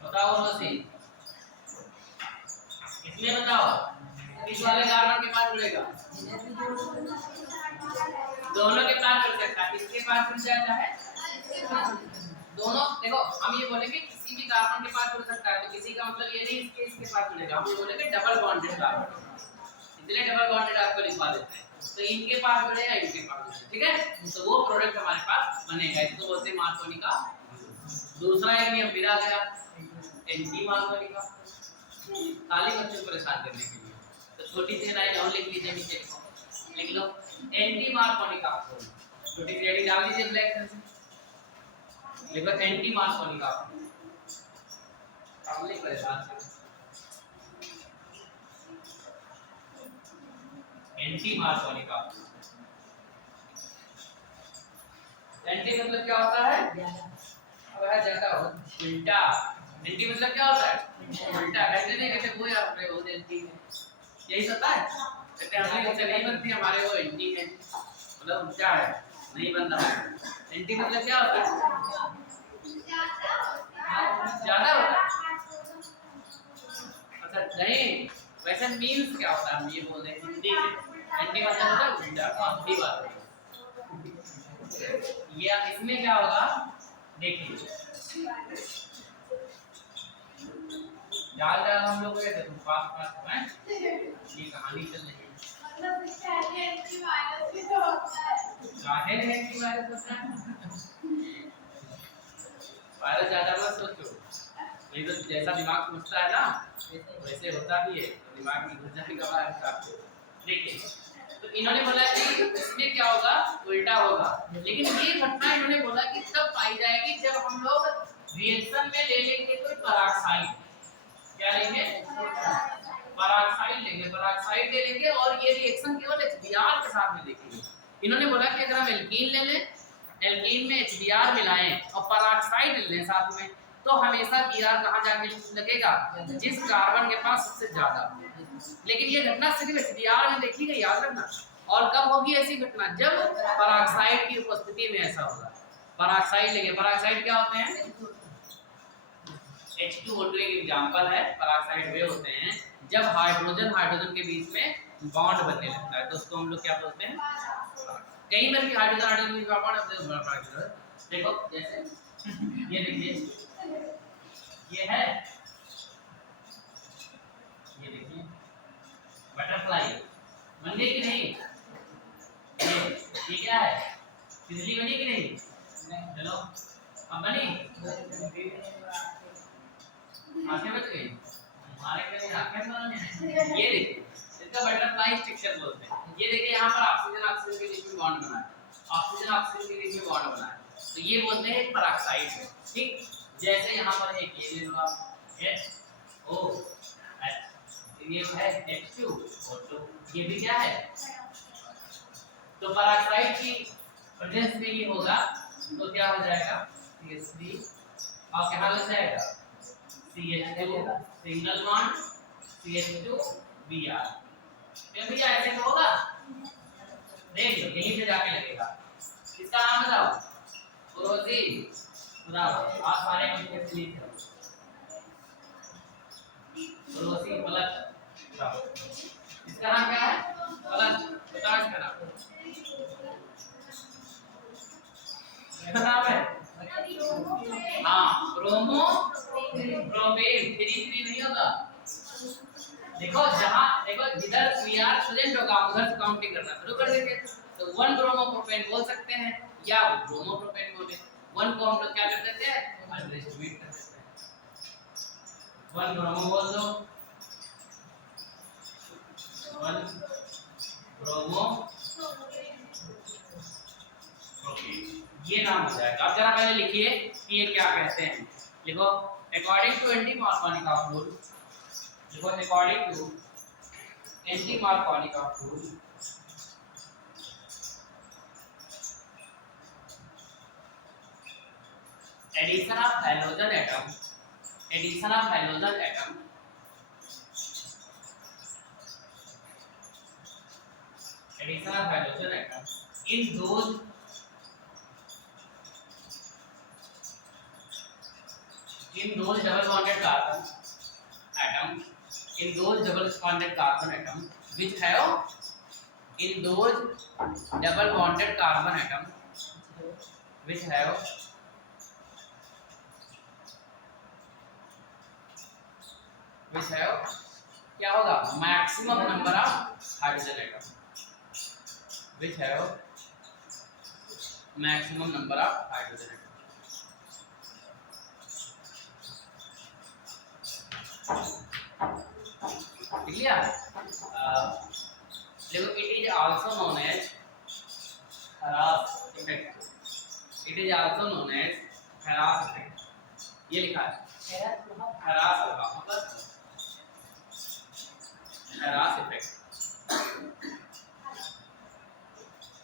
बताओ मसी इसमें बताओ किस वाले कार्बन के पास जुड़ेगा? दोनों के पास जुड़ सकता है, किसके पास जुड़ जाता है? दोनों। देखो हम ये बोलेंगे किसी भी कार्बन के पास जुड़ सकता है, तो किसी का मतलब ये नहीं इसके पास जुड़ेगा, हम ये बोलेंगे डबल बॉन्डेड कार्बन, इसलिए डबल बॉन्डेड आपको लिखवा देते हैं। तो इनके पास जुड़ेगा इनके पास जुड़ेगा, ठीक है। तो वो प्रोडक्ट हमारे पास बनेगा, इसको बोलते हैं मार्कोनिका। दूसरा एक नियम फिर आ गया एंटी मार्कोनिका, खाली बच्चों को परेशान करने के लिए। तो छोटी सी लाइन और लिख लीजिए नीचे, लिख लो एंटी मार्कोनिका, छोटी सी एडी डाल दीजिए ब्लैक पेन से, लिखो एंटी मार्कोनिका। अब नहीं परेशान करो, एंटी मार्कोनिका। एंटी मतलब क्या होता है? अब है ज्यादा उल्टा। एंटी मतलब क्या होता है? उल्टा। कहते नहीं कहते वो यार अपने बहुत एंटी है, यही होता है। कहते हमारी हमसे नहीं बनती, हमारे वो एंटी है, मतलब उल्टा है, नहीं बन रहा है। एंटी मतलब क्या होता है? ज्यादा होता है। अच्छा नहीं, वैसे मीन्स क्या होता है हम ये बोल रहे हैं हिंदी में। एंटी मतलब होता है उल्टा, आखिरी बात है ये। इसमें क्या होगा देखिए, याद है हम लोग गए थे, तुम पास पास में ये कहानी चल रही है, मतलब काहे एंटीवायरस होता है? वायरस ज्यादा मत सोचो, नहीं तो जैसा दिमाग सोचता है ना वैसे होता भी है, तो दिमाग में घुस जाएगा वायरस आपको। देखिए तो इन्होंने बोला कि इसमें क्या होगा, उल्टा होगा। लेकिन ये घटना इन्होंने बोला कि तब पाई जाएगी जब हम लोग रिएक्शन में ले लेंगे कोई पेरोक्साइड। क्या लेंगे? पेरोक्साइड लेंगे, पेरोक्साइड ले लेंगे और ये रिएक्शन केवल HBr के साथ में देखेंगे। इन्होंने बोला कि अगर हम एल्कीन ले लें, एल्कीन में HBr मिलाएं और पेरोक्साइड ले लें साथ में, तो हमेशा Br कहाँ जाके लगेगा? जिस कार्बन के पास सबसे ज्यादा। लेकिन ये घटना सिर्फ HBr में देखी गई, याद रखना। और कब होगी ऐसी घटना? जब पेरोक्साइड की उपस्थिति में ऐसा होगा। पेरोक्साइड लेंगे, पेरोक्साइड क्या होते हैं? H2O2 एक एग्जांपल है। पेरोक्साइड वे होते हैं जब हाइड्रोजन हाइड्रोजन के बीच में बॉन्ड बनने लगता है, तो उसको हम लोग क्या बोलते हैं? कई बार भी हाइड्रोजन हाइड्रोजन के बीच में बॉन्ड। देखो जैसे ये देखिए, ये है, ये देखिए बटरफ्लाई बन गई कि नहीं? ये क्या है? तितली बनी कि नहीं? चलो अब बनी, आंखें बच गई हमारे के लिए, आंखें बन। ये देखिए इसका बटरफ्लाई स्ट्रक्चर बोलते हैं। ये देखिए यहाँ पर ऑक्सीजन ऑक्सीजन के बीच में बॉन्ड बना है, ऑक्सीजन ऑक्सीजन के बीच में बॉन्ड बना है, तो ये बोलते हैं पेरोक्साइड है। ठीक, जैसे यहाँ पर एक ये ले लो आप HOH, ये है H2O2, ये भी क्या है? तो पेरोक्साइड की प्रेजेंस में ये होगा तो क्या हो जाएगा? CH3 और क्या लग जाएगा? CH2 single bond CH2 Br। क्यों भैया ऐसे तो होगा? देख लो यहीं से जाके लगेगा। इसका नाम बताओ। पुरोसी बताओ, आप सारे कंप्यूटर से लिख लो। पुरोसी पलक बताओ, इसका नाम क्या है? पलक बताओ इसका नाम। क्या नाम है? हाँ, ब्रोमो प्रोपेन। 3 नहीं होगा। देखो जहाँ देखो जिधर Br प्रेजेंट होगा उधर से काउंटिंग करना शुरू कर देंगे। तो 1 ब्रोमो प्रोपेन बोल सकते हैं या ब्रोमो प्रोपेन बोले। 1 को हम लोग क्या कर देते हैं? अंडरएस्टिमेट कर देते हैं। 1 ब्रोमो बोल दो, 1 ब्रोमो प्रोपेन, ये नाम हो जाएगा। अब जरा पहले लिखिए कि ये क्या कहते हैं। देखो अकॉर्डिंग टू एंटी-मार्कोनिक रूल, देखो according to anti Markovnikov rule, addition of hydrogen atom, addition of hydrogen atom addition of hydrogen atom in those double bonded carbon atom, in those double bonded carbon atom which have, in those double bonded carbon atom which have क्या होगा? Maximum number of hydrogen atom, which have maximum number of hydrogen atom। Clear? देखो it is also known as Herath effect, it is also known as Herath effect। ये लिखा है Herath का मतलब Herath effect।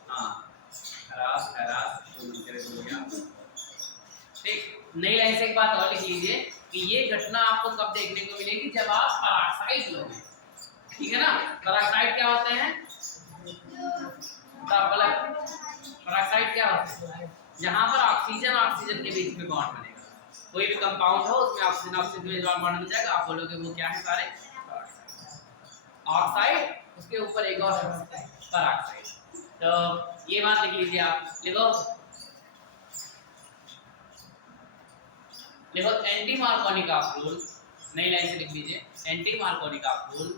हाँ Herath ठीक। नई लाइन से एक बात और लिख लीजिए कि ये घटना आपको कब देखने को मिलेगी? जब आप पेरोक्साइड लोगे। ठीक है ना? पेरोक्साइड क्या होते हैं? पेरोक्साइड क्या होते हैं? जहां पर ऑक्सीजन ऑक्सीजन के बीच में बॉन्ड बनेगा। कोई भी कंपाउंड हो उसमें ऑक्सीजन ऑक्सीजन के बीच में बॉन्ड बन जाएगा, आप बोलोगे वो क्या है? सारे ऑक्साइड, उसके ऊपर एक और पेरोक्साइड। तो ये बात लिख लीजिए आप। देखो एंटी मार्कोनिक रूल, नई लाइन से लिख लीजिए एंटी मार्कोनिक रूल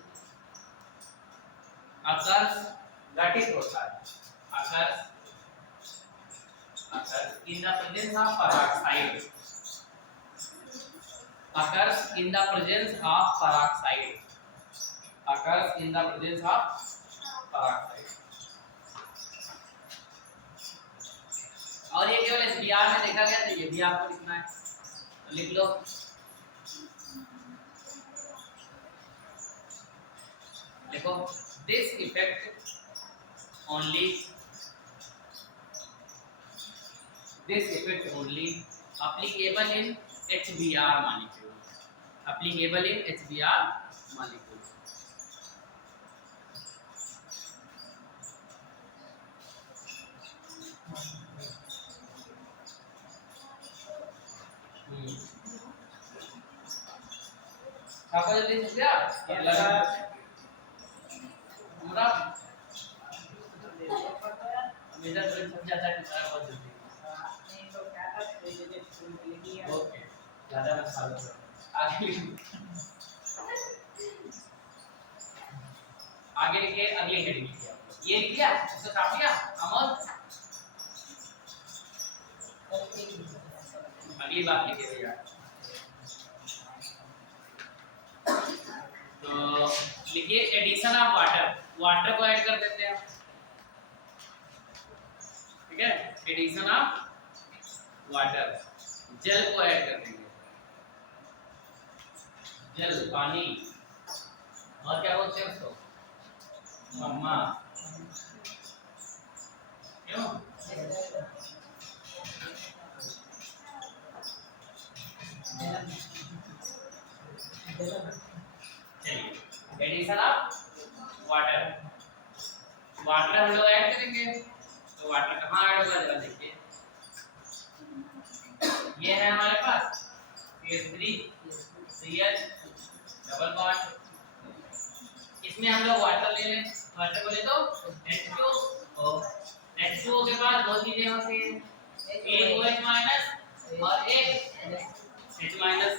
अकर्स घटित होता है, occurs in the presence of peroxide, occurs in the presence of peroxide, occurs in the presence of peroxide. ये भी आपको लिखना है, तो लिख लो। देखो, this effect only applicable in HBr molecule, applicable in HBr molecule। आपको जल्दी समझ गया? हमरा मेरा तो समझाता है तुम्हारा बहुत जल्दी। ओके, ज़्यादा मत फालो करो। आगे लिखिए, अगली हेडिंग लिखिए। ये लिख लिया, इसको काट लिया अमल। अगली बात लिखिए भैया। तो लिखिए एडिशन ऑफ वाटर, वाटर को ऐड कर देते हैं, ठीक है। एडिशन ऑफ वाटर, जल को ऐड कर देंगे, जल पानी, और क्या बोलते हैं उसको, मम्मा, क्यों? चलिए, एडिशन ऑफ वाटर, वाटर हम लोग ऐड करेंगे, तो वाटर कहाँ ऐड होगा जरा देखिए। ये है हमारे पास CH3 CH डबल बॉन्ड, इसमें हम लोग वाटर ले लें, वाटर को ले तो H2O, H2O के बाद दो चीजें होती हैं, एक OH माइनस और एक H माइनस।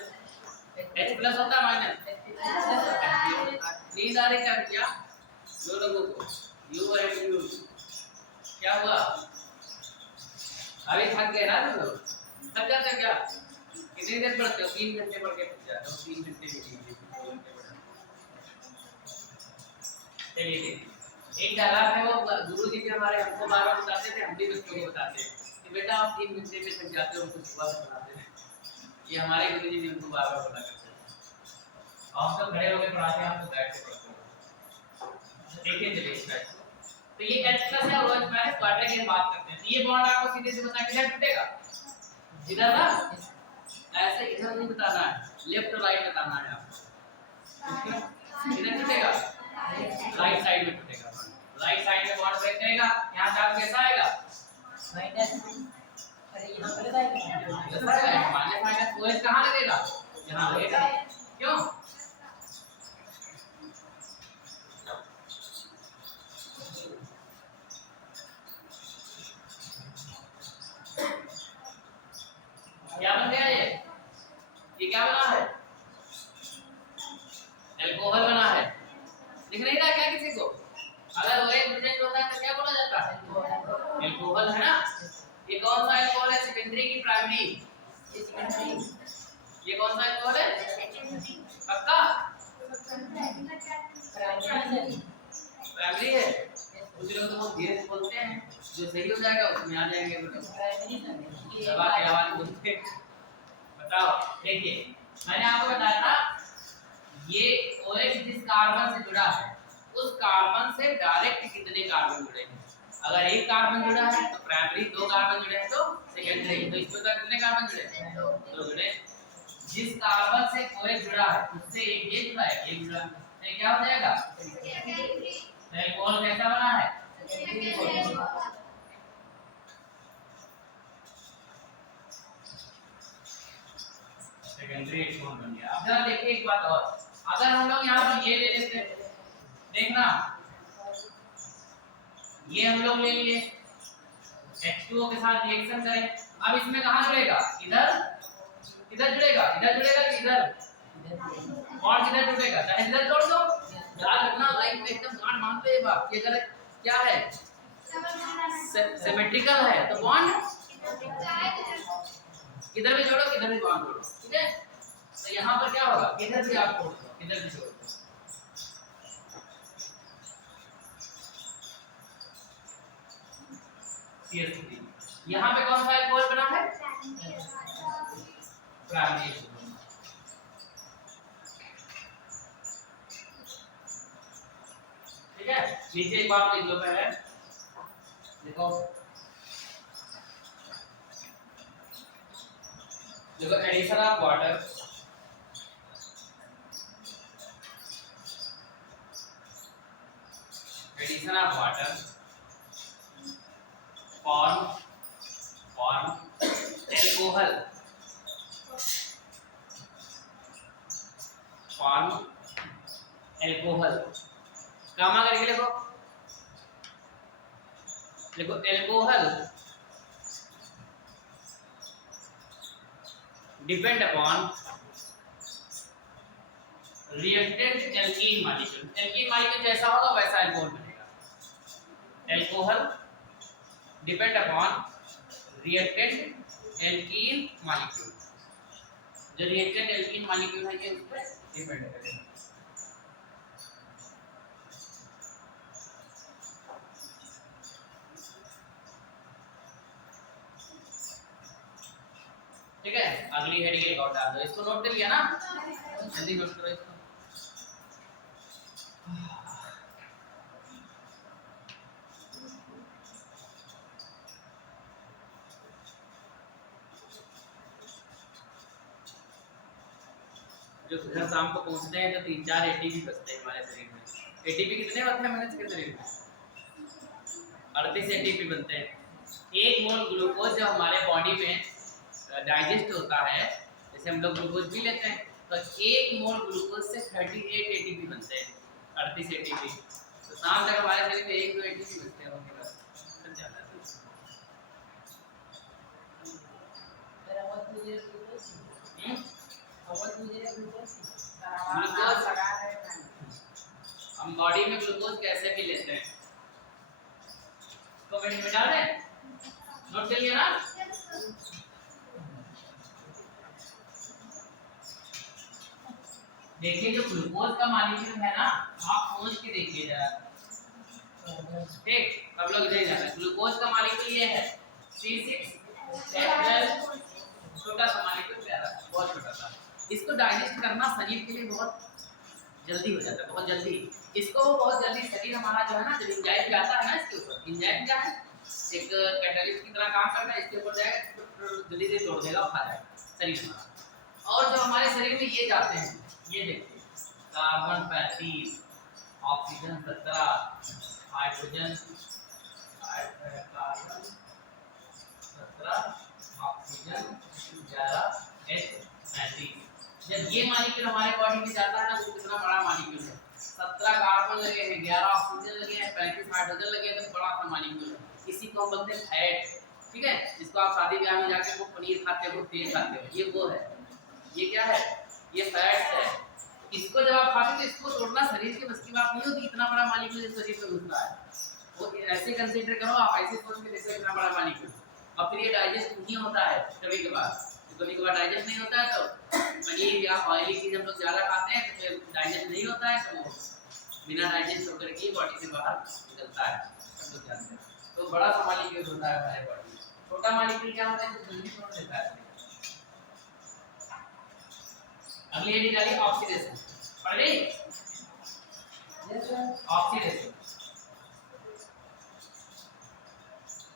H प्लस होता है माइनस, नींद आ रही क्या दो लोगों को? यू और यू क्या हुआ? अभी थक गए ना तुम लोग? थक जाते क्या? कितनी देर पढ़ते हो? 3 घंटे पढ़ के थक जाते हो, 3 घंटे भी नहीं। चलिए एक डायलॉग है, वो गुरु जी के हमारे हमको बार-बार बताते थे, हम भी बच्चों को बताते हैं कि बेटा आप 3 घंटे में थक जाते हो, हमको सुबह से पढ़ाते हैं। ये हमारे गुरु जी भी हमको बार-बार बोला करते हैं। आप तो खड़े होकर पढ़ाते हैं, आप तो बैठ के पढ़ते हो। देखिए चलिए इस टाइप को, तो ये H प्लस है और OH माइनस वाटर की बात करते हैं। तो ये बॉन्ड आपको सीधे से बता किधर टूटेगा? इधर ना, ऐसे इधर नहीं बताना है, लेफ्ट और राइट बताना है आपको। इधर टूटेगा, राइट साइड में टूटेगा, राइट साइड में बॉन्ड ब्रेक करेगा। यहाँ चार्ज कैसा आएगा? माइनस। अरे यहाँ पर माइनस माइनस OH कहाँ लगेगा? यहाँ लगेगा, क्यों? क्या बन गया ये क्या बना है? अल्कोहल बना है। दिख नहीं रहा क्या किसी को? अगर OH प्रेजेंट होता है तो क्या बोला जाता है? अल्कोहल, है ना। ये कौन सा अल्कोहल है? सेकेंडरी की प्राइमरी? ये सेकेंडरी। ये कौन सा अल्कोहल है? पक्का प्राइमरी है। कुछ लोग तो बहुत धीरे से बोलते हैं, जो सही हो जाएगा उसमें आ जाएंगे। दबा के आवाज बोलते हैं। बताओ, देखिए मैंने आपको बताया था ये OH जिस कार्बन से जुड़ा है उस कार्बन से डायरेक्ट कितने कार्बन जुड़े हैं। अगर एक कार्बन जुड़ा है तो प्राइमरी, 2 कार्बन जुड़े हैं तो सेकेंडरी। तो इसमें तो कितने कार्बन जुड़े हैं? 2 जुड़े। जिस कार्बन से OH जुड़ा है उससे एक ये जुड़ा है, एक जुड़ा, तो क्या हो जाएगा? अल्कोहल कैसा बना है? सेकेंडरी अल्कोहल बन गया। अब जरा देखिए एक बात और, अगर हम लोग यहाँ पर ये ले लेते, देखना ये हम लोग ले लिए, H2O के साथ रिएक्शन करें, अब इसमें कहाँ जुड़ेगा? इधर जुड़ेगा, इधर जुड़ेगा कि इधर? और किधर जुड़ेगा? चाहे इधर जोड़ दो। याद रखना, लाइफ में एकदम गांठ बांधते हैं बात, ये अगर क्या है सिमेट्रिकल है तो बॉन्ड किधर भी जोड़ो, किधर भी बॉन्ड जोड़ो, ठीक है। तो यहाँ पर क्या होगा? किधर भी आप जोड़ दो, किधर भी जोड़ दो। यहाँ पे कौन सा अल्कोहल बना है? प्राइमरी। ठीक है, नीचे एक बात लिख लो पहले, देखो addition of water, addition of water form alcohol, form alcohol, gamma करके लिखो, देखो alcohol depend upon reactant alkene molecule, alkene molecule जैसा होगा वैसा एल्कोहल बनेगा। Alcohol depend upon reactant alkene molecule, जो रिएक्टेंट एल्कीन मॉलिक्यूल है ये उस पर डिपेंड करेगा। ठीक है, अगली हेडिंग एक और डाल दो, इसको नोट कर लिया ना, जल्दी नोट करो इसको। जो सुबह शाम को पहुंचते हैं तो 3-4 एटीपी बचते हैं हमारे शरीर में। एटीपी कितने बनते हैं मनुष्य के शरीर में? 38 एटीपी बनते हैं। एक मोल ग्लूकोज जब हमारे बॉडी में डाइजेस्ट होता है, जैसे हम लोग ग्लूकोज पी लेते हैं, तो एक मोल ग्लूकोज से 38 एटीपी बनते हैं, 38 एटीपी। तो शाम तक हमारे शरीर में 1-2 एटीपी बचते हैं, उसके बाद खत्म जाता है। हम बॉडी में ग्लूकोज कैसे भी लेते हैं, कमेंट में डाल दें, नोट कर लिया ना। देखिए जो ग्लूकोज का मॉलिक्यूल है ना, आप सोच के देखिए जरा, ठीक, अब लोग इधर जाना। ग्लूकोज का मॉलिक्यूल ये है C6H12, छोटा सा मॉलिक्यूल, प्यारा बहुत छोटा सा। इसको डाइजेस्ट करना शरीर के लिए बहुत जल्दी हो जाता है, बहुत जल्दी। इसको बहुत जल्दी शरीर हमारा जो है ना, जब एंजाइम जाता है ना इसके ऊपर, एंजाइम क्या है, एक कैटलिस्ट की तरह काम करता है, इसके ऊपर जाएगा जल्दी से तोड़ देगा, खा जाएगा शरीर हमारा। और जो हमारे शरीर में ये जाते हैं, ये देखिए carbon 35, oxygen 17, hydrogen carbon 17, oxygen 11, H35। जब ये मॉलिक्यूल हमारे बॉडी में जाता है ना, तो कितना बड़ा मॉलिक्यूल है, 17 कार्बन लगे हैं, 11 ऑक्सीजन लगे हैं, 35 हाइड्रोजन लगे हैं, तो बड़ा सा मॉलिक्यूल है। इसी को हम बोलते हैं फैट। ठीक है, जिसको आप शादी ब्याह में जाके वो पनीर खाते हो, तेल खाते हो, ये वो है, ये क्या है, ये फैट है। इसको जब आप खाते हो तो इसको तोड़ना शरीर के बस की बात नहीं होती, इतना बड़ा मॉलिक्यूल शरीर में घुसता है। वो ऐसे कंसीडर करो आप, ऐसे सोच के देखो इतना बड़ा मॉलिक्यूल, और फिर ये डाइजेस्ट नहीं होता है कभी कभार डाइजेस्ट नहीं होता है, तो पनीर या ऑयली चीज हम लोग ज्यादा खाते हैं तो फिर डाइजेस्ट नहीं होता है, तो बिना डाइजेस्ट होकर के बॉडी से बाहर निकलता है, हम लोग जानते हैं। तो बड़ा सा मॉलिक्यूल होता है हमारे बॉडी में, छोटा मॉलिक्यूल क्या होता है, जो जल्दी तोड़ देता है। अगली हेडिंग डालिए ऑक्सीडेशन, पढ़ गई? ऑक्सीडेशन,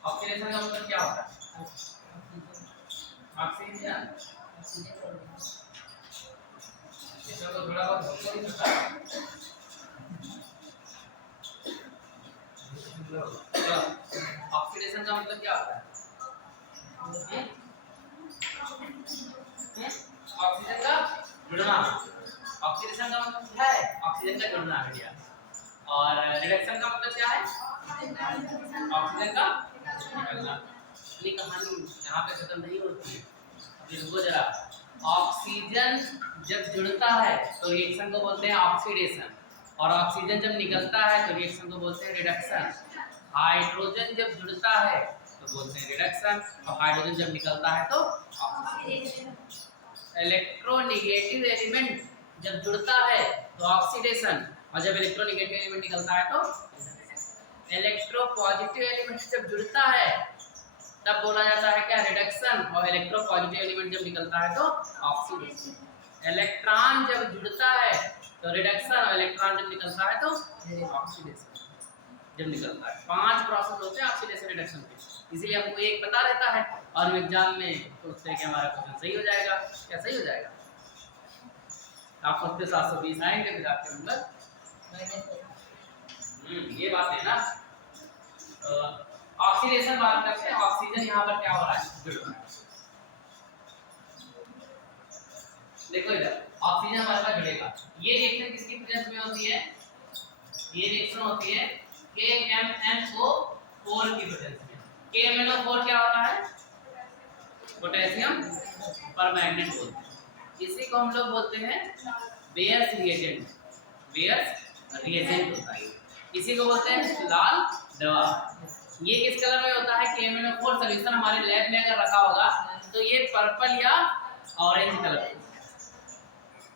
ऑक्सीडेशन का मतलब क्या होता है? ऑक्सीजन, इसको तो थोड़ा बहुत पता है। ऑक्सीडेशन का मतलब क्या होता है? ऑक्सीजन का जुड़ना, ऑक्सीडेशन का मतलब क्या है? ऑक्सीजन का जुड़ना भैया। और रिडक्शन का मतलब क्या है? ऑक्सीजन का निकलना। ये कहानी यहाँ पे खत्म नहीं होती है, देखो जरा। ऑक्सीजन जब जुड़ता है तो रिएक्शन को बोलते हैं ऑक्सीडेशन, और ऑक्सीजन जब निकलता है तो रिएक्शन को बोलते हैं रिडक्शन। हाइड्रोजन जब जुड़ता है तो बोलते हैं रिडक्शन, और हाइड्रोजन जब निकलता है तो ऑक्सीडेशन। इलेक्ट्रोनेगेटिव एलिमेंट जब जुड़ता है तो ऑक्सीडेशन, और जब इलेक्ट्रोनेगेटिव एलिमेंट निकलता है तो इलेक्ट्रोपॉजिटिव एलिमेंट जब जुड़ता है तब बोला जाता है क्या, रिडक्शन। और इलेक्ट्रोपॉजिटिव एलिमेंट जब निकलता है तो ऑक्सीडेशन। इलेक्ट्रॉन जब जुड़ता है तो रिडक्शन, और इलेक्ट्रॉन जब निकलता है तो ऑक्सीडेशन जब निकलता है। 5 प्रोसेस होते हैं ऑक्सीडेशन रिडक्शन के, इसीलिए हमको एक पता रहता है और एग्जाम में सोचते हैं कि हमारा क्वेश्चन सही हो जाएगा। क्या सही हो जाएगा? आप सोचते 720 आएंगे, फिर आपके नंबर ये बात है ना। ऑक्सीडेशन बात करते हैं, ऑक्सीजन यहाँ पर क्या हो रहा है, जुड़ रहा है। देखो इधर ऑक्सीजन हमारे पास जुड़ेगा, ये रिएक्शन किसकी प्रेजेंस में होती है, ये रिएक्शन होती है KMnO4 की प्रेजेंस में। KMnO4 क्या होता है, पोटेशियम परमैंगनेट बोलते हैं। इसी को हम लोग बोलते हैं बेयर्स रिएजेंट। बेयर्स रिएजेंट होता है, इसी को बोलते हैं लाल दवा। ये किस कलर में होता है, KMnO4 सॉल्यूशन हमारे लैब में अगर रखा होगा तो ये पर्पल या ऑरेंज कलर।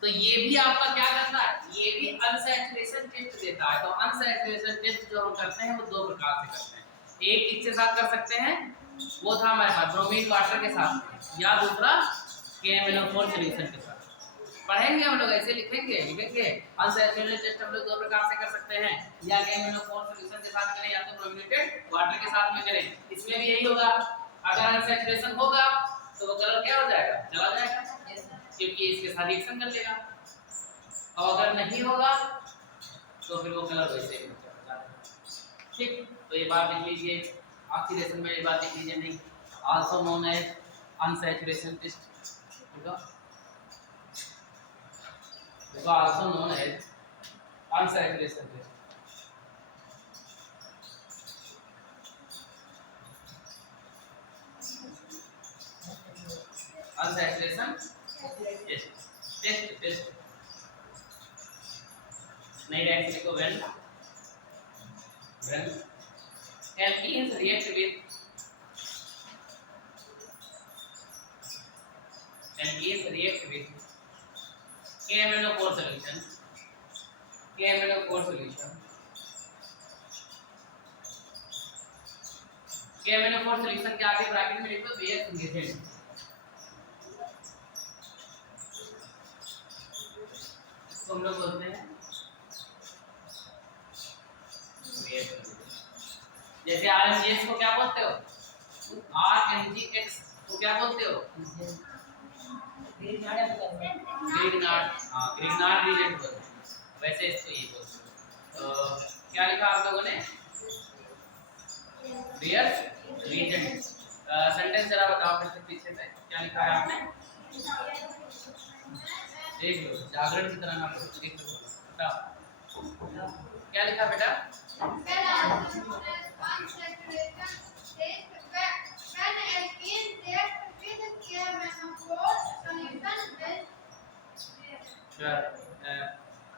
तो ये भी आपका क्या करता है, ये भी अनसैचुरेशन टेस्ट देता है। तो अनसैचुरेशन टेस्ट जो हम करते हैं वो 2 प्रकार से करते हैं। एक किसके साथ कर सकते हैं, वो था हमारे पास ब्रोमीन वाटर के साथ, या दूसरा KMnO4 सॉल्यूशन के साथ। पढ़ेंगे हम लोग, ऐसे लिखेंगे अनसैचुरेटेड टेस्ट हम लोग 2 प्रकार से कर सकते हैं, या KMnO4 सॉल्यूशन के साथ करें या तो ब्रोमीनेटेड वाटर के साथ में करें। इसमें भी यही होगा, अगर अनसैचुरेशन होगा तो वो कलर क्या हो जाएगा, चला जाएगा, क्योंकि इसके साथ रिएक्शन कर लेगा। और अगर नहीं होगा तो फिर वो कलर वैसे ही चला जाएगा। ठीक, तो ये बात लिख लीजिए, ऑक्सीडेशन में ये बात लिख लीजिए, नहीं also known as unsaturation test. ठीक है, देखो also known as unsaturation test. Unsaturation test नहीं डायरेक्ट लिखो, when alkenes react with KMnO4 solution KMnO4 solution के आगे ब्रैकेट में लिखो बेयर्स रिएजेंट। इसको हम लोग बोलते हैं जैसे RMGS को क्या बोलते हो, RMGX को क्या बोलते हो, ग्रिग्नार्ड रिएजेंट बोलते हैं। वैसे इसको ये बोलते हैं। तो क्या लिखा आप लोगों ने, बेयर्स रिएजेंट। सेंटेंस जरा बताओ फिर से पीछे से, क्या लिखा है आपने, देख लो, जागरण की तरह ना देख लो, बताओ क्या लिखा बेटा।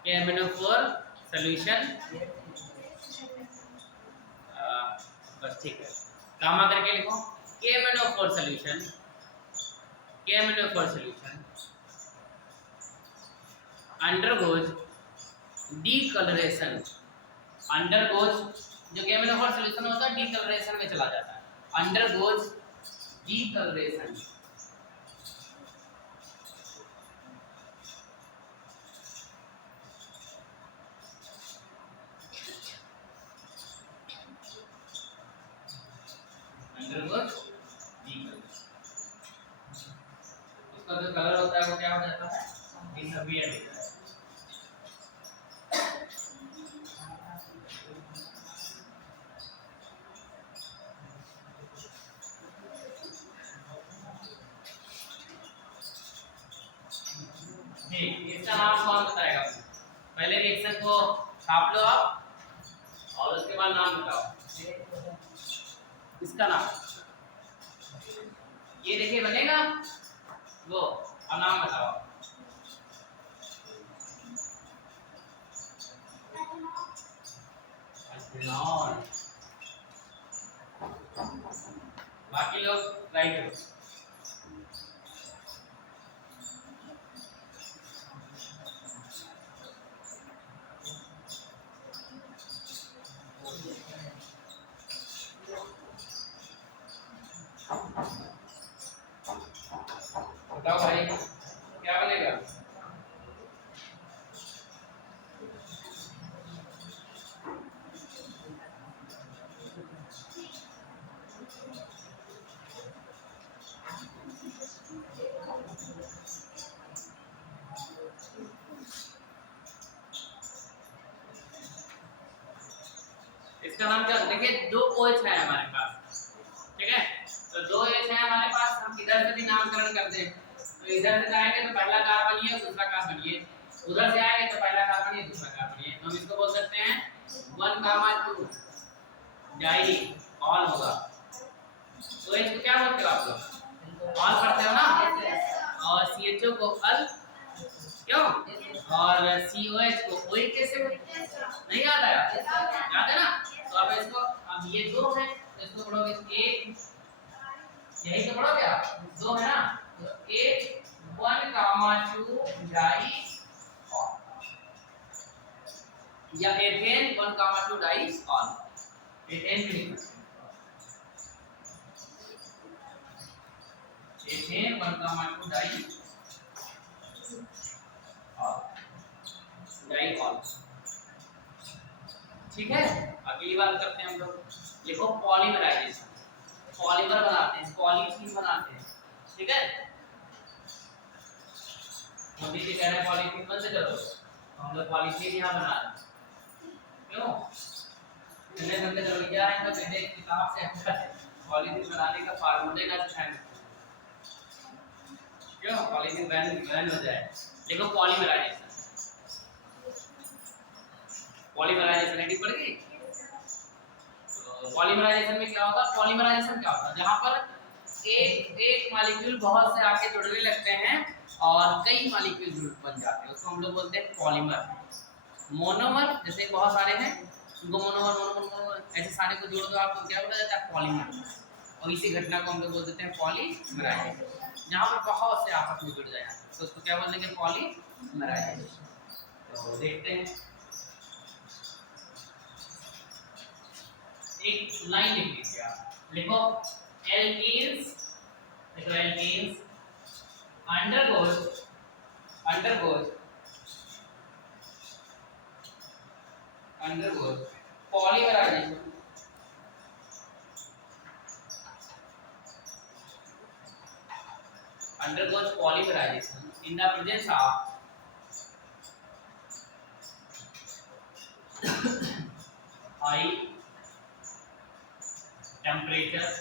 KMnO4 सॉल्यूशन, बस ठीक है, गामा करके लिखो। KMnO4 solution undergoes डीकलरेशन। अंडरगोज जो KMnO4 सॉल्यूशन होता है डीकलरेशन में चला जाता है, अंडरगोज डीकलरेशन। अंडरगोज डीकलरेशन, उसका जो कलर होता है वो क्या हो जाता है, डिसअपियर होता है। इसका नाम कौन बताएगा, पहले रिएक्शन को छाप लो आप और उसके बाद नाम बताओ इसका नाम। ये देखिए बनेगा वो, और नाम बताओ। बाकी लोग ट्राई करो। इसका नाम क्या? देखिए 2 OH है हमारे पास, ठीक है, तो 2 OH है हमारे पास, हम इधर से भी नामकरण कर दें, तो इधर से जाएंगे तो पहला कार्बन ये, दूसरा कार्बन ये, उधर से आएंगे तो पहला कार्बन ये, दूसरा कार्बन ये, तो हम इसको बोल सकते हैं 1,2 डाई ऑल होगा। तो इसको क्या बोलते हो आप लोग? ऑल पढ़ते हो ना, और CHO को अल, क्यों, और COH को OH कैसे नहीं याद आया? याद है ना? तो अब इसको, अब ये 2 है तो इसको पढ़ोगे 1, यही तो पढ़ोगे आप, 2 है ना, तो 1,2 डाई ऑल, या एथेन 1,2 डाई ऑल, एथेन भी लिख सकते हैं, एथेन 1,2 डाई ऑल, ठीक है। अगली बात करते हैं हम लोग, देखो पॉलीमराइजेशन, पॉलीमर बनाते हैं, पॉलीथीन बनाते हैं, ठीक है। मोदी जी कह रहे हैं पॉलीथीन बंद करो, तो हम लोग पॉलीथीन यहाँ बना रहे हैं, क्यों? इन्हें बंद करो, क्या है तो कहते हैं किताब से हमका पॉलीथीन बनाने का फार्मूले ना सिखाएंगे, क्यों? पॉलीथीन बैन हो जाए। देखो पॉलीमराइजेशन, पॉलीमराइजेशन एडी पड़ गई। तो पॉलीमराइजेशन में क्या होगा? पॉलीमराइजेशन क्या होता है? जहां पर एक मॉलिक्यूल बहुत से आके जुड़ने लगते हैं और कई मॉलिक्यूल जुड़ बन जाते हैं, उसको हम लोग बोलते हैं पॉलीमर। मोनोमर जैसे बहुत सारे हैं, उनको मोनोमर ऐसे सारे को जोड़ दो आप, तो क्या बोला जाता है? पॉलीमर। और इसी घटना को हम लोग बोल देते हैं पॉलीमराइजेशन, जहां पर बहुत से आपस में जुड़ जाए तो उसको क्या बोल देंगे? पॉलीमराइजेशन। तो देखते हैं, एक लाइन लिख लीजिए आप, लिखो एल्कीन्स, देखो alkenes undergoes polymerization in the presence of high temperature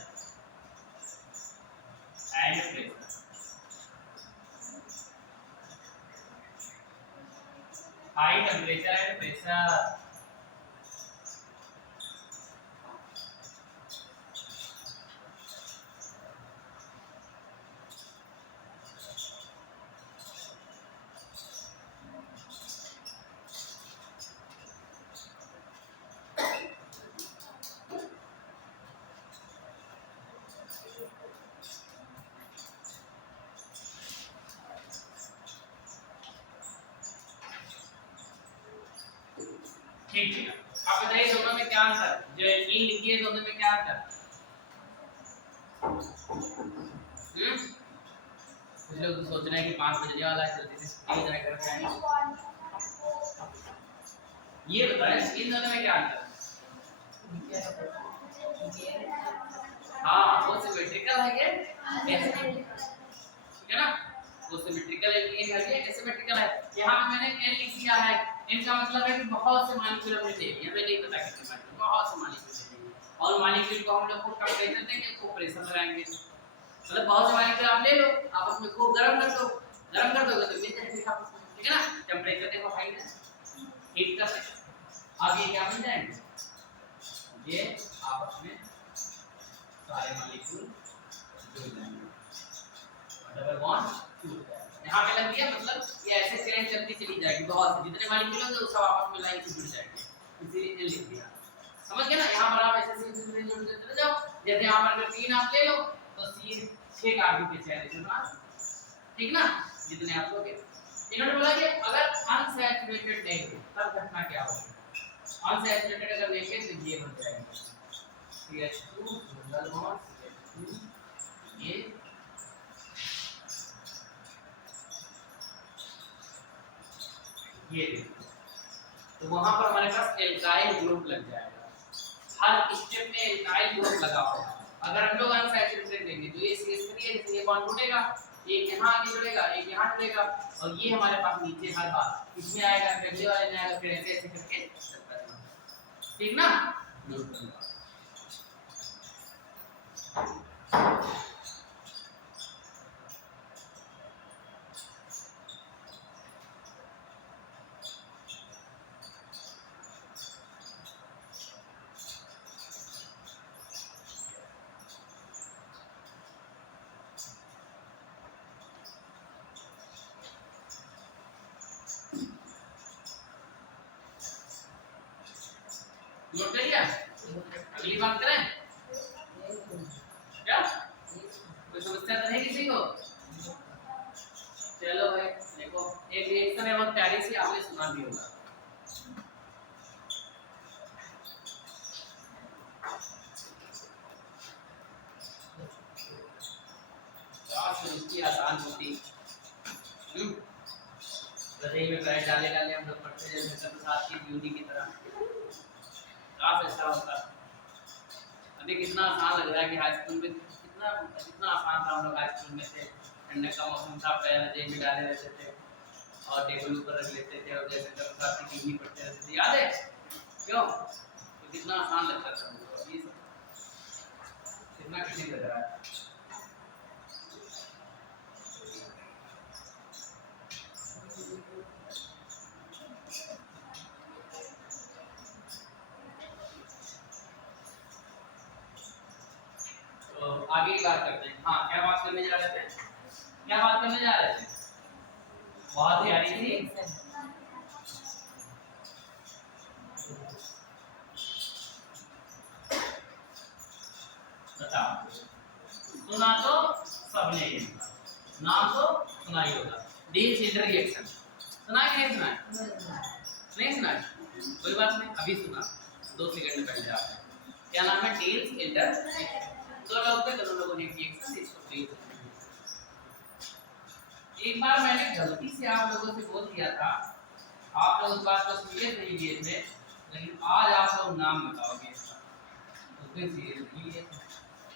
and pressure. High temperature and pressure. ठीक है, आप बताइए दोनों में क्या अंतर? जो एल्कीन लिखी है दोनों में क्या अंतर? कुछ लोग सोच रहे हैं कि 5 बजने वाला है, जल्दी से तेज रह कर आएंगे। ये बताएं इन दोनों में क्या अंतर? हाँ, वो सिमेट्रिकल है ये, ठीक है ना? वो सिमेट्रिकल एल्कीन है, ये एसिमेट्रिकल है। यहाँ पे मैंने n लिख दिया है, इनका मतलब है कि बहुत से मॉलिक्यूल हमने ले लिए, हमें नहीं पता कितने मॉलिक्यूल, बहुत से मॉलिक्यूल ले लिए, और मॉलिक्यूल को हम लोग खूब टेंपरेचर देंगे, खूब प्रेशर लगाएंगे, मतलब बहुत से मॉलिक्यूल आप ले लो, आपस में खूब गर्म कर दो, गर्म कर दोगे तो मिल जाएगा आपस में, ठीक है ना? टेंपरेचर देखो हाई है, हीट कर सकते, अब ये क्या बन जाएंगे? ये आपस में सारे मॉलिक्यूल जुड़ जाएंगे, डबल बॉन्ड टूट जाएगा। यहाँ पे लग गया, मतलब ये ऐसे चेन चलती चली जाएगी, बहुत से जितने मॉलिक्यूल होंगे वो सब आपस में लाइन से जुड़ जाएंगे, इसीलिए एल लिख दिया, समझ गए ना? यहाँ पर आप ऐसे से जुड़ते चले जाओ, जैसे यहाँ पर अगर 3 आप ले लो तो 6 कार्बन के चेन जुड़ना, ठीक ना? जितने आप लोगे, इन्होंने बोला कि अगर अनसैचुरेटेड लेंगे तब घटना क्या होगी? अनसैचुरेटेड अगर लेंगे तो ये बन जाएगा CH2 डबल बॉन्ड CH2, ये देखो, तो वहां पर हमारे पास एल्काइल ग्रुप लग जाएगा, हर स्टेप में एल्काइल ग्रुप लगा होगा। अगर हम लोग अनसैचुरेटेड लेंगे तो ये CH3 है, जैसे ये बॉन्ड टूटेगा, एक यहाँ आगे जुड़ेगा, एक यहाँ जुड़ेगा, और ये हमारे पास नीचे हर बार इसमें आएगा, अगले वाले में आएगा, फिर ऐसे ऐसे करके, ठीक ना? न्यूट्रल। नोट कर लिया? अगली बात करें क्या? कोई समस्या तो नहीं किसी को? चलो भाई देखो, एक रिएक्शन है बहुत प्यारी सी, आपने सुना भी होगा। इसकी आसान होती रसोई में ब्रेड डाले डाले हम लोग पढ़ते जैसे प्रसाद की ब्यूटी की तरह, काफ ऐसा होता। अभी कितना आसान लग रहा है कि हाई स्कूल में कितना कितना आसान था। हम लोग हाई स्कूल में थे, ठंडक का मौसम था, पैर रसोई में डाले रहते थे और टेबल ऊपर रख लेते थे और जैसे प्रसाद की ब्यूटी पढ़ते रहते थे, याद है क्यों? तो कितना आसान लगता था। ये कितना कठिन लग रहा है। आगे की बात करते हैं। हाँ, क्या बात करने जा रहे थे? क्या बात करने जा रहे थे? बहुत ही प्यारी थी। बताओ, सुना तो सबने, नाम तो सुना ही होगा। डील्स इंटररिएक्शन सुना है कि नहीं सुना है? नहीं सुना है? कोई बात नहीं, अभी सुना 2 सेकंड पहले आपने। क्या नाम है? डील्स इंटररिएक्शन। दोनों लोगों ने रिएक्शन इसको प्लीज। एक बार मैंने गलती से आप लोगों से बोल दिया था, आप लोग उस बात को सीरियस नहीं लिए थे, लेकिन आज आप लोग नाम बताओगे इसका, उस दिन सीरियस नहीं लिए थे।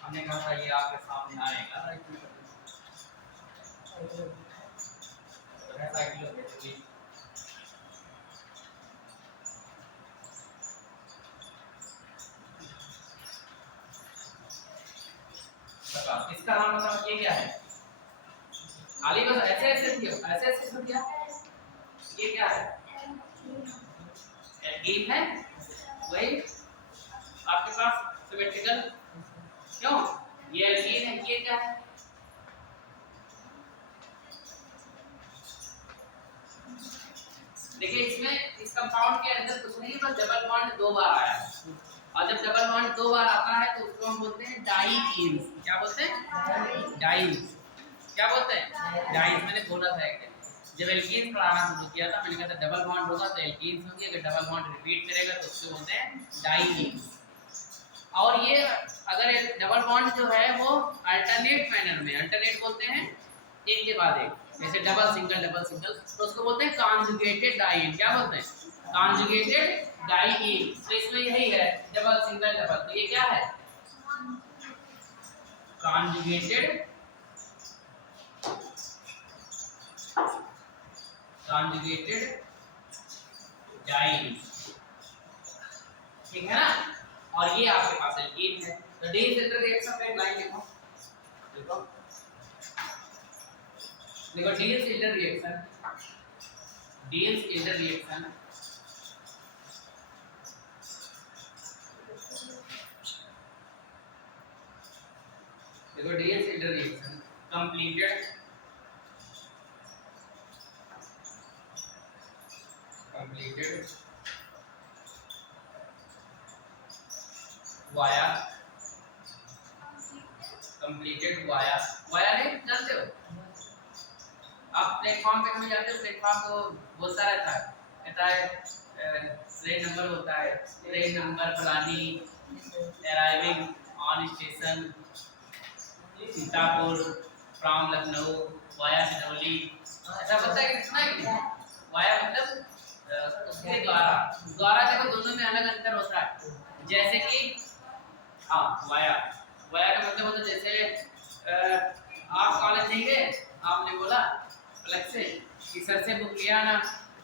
हमने कहा था ये आपके सामने आएगा राइट में। इसका नाम बताओ, ये क्या है? खाली बस ऐसे ऐसे किया, ऐसे ऐसे किया। ये क्या है? एल्कीन है, वही आपके पास सिमेट्रिकल। क्यों? ये एल्कीन है, ये क्या है? देखिए इसमें इस कंपाउंड के अंदर कुछ नहीं, बस डबल बॉन्ड 2 बार आया है, और जब डबल बॉन्ड 2 बार आता है तो उसको हम बोलते हैं डाईईन्स। क्या बोलते हैं? डाईईन्स। क्या बोलते हैं? डाईईन्स। मैंने बोला था एक दिन जब एल्कीन्स पढ़ाना शुरू किया था, मैंने कहा था डबल बॉन्ड होगा तो एल्कीन्स होंगे, अगर डबल बॉन्ड रिपीट करेगा तो उसको बोलते हैं डाईईन्स। और ये अगर डबल बॉन्ड जो है वो अल्टरनेट मैनर में, अल्टरनेट बोलते हैं एक के बाद एक, जैसे डबल सिंगल डबल सिंगल, तो उसको बोलते हैं कॉन्जुगेटेड डाईईन। क्या बोलते हैं? कॉन्जुगेटेड डाईईन। तो इसमें यही है डबल सिंगल डबल, तो ये क्या है? कॉन्जुगेटेड डाईईन, ठीक है ना? और ये आपके पास एल्कीन है, तो डील्स इंटररिएक्शन पे लाइन लिखो, देखो देखो डील्स इंटररिएक्शन, डील्स इंटररिएक्शन देखो Diels inter reaction completed via completed via नहीं जानते हो आप? प्लेटफॉर्म पे कभी जाते हो, प्लेटफॉर्म को बोलता रहता है, कहता है ट्रेन नंबर होता है, ट्रेन नंबर फलानी arriving on station Sitapur from Lucknow via Sinauli, ऐसा बोलता है कि सुना है? वाया मतलब उसके द्वारा, द्वारा देखो दोनों में अलग अंतर होता है। जैसे कि हाँ वाया, वाया का मतलब होता है जैसे आप कॉलेज नहीं गए, आपने बोला अलग से कि सर से बुक लिया ना,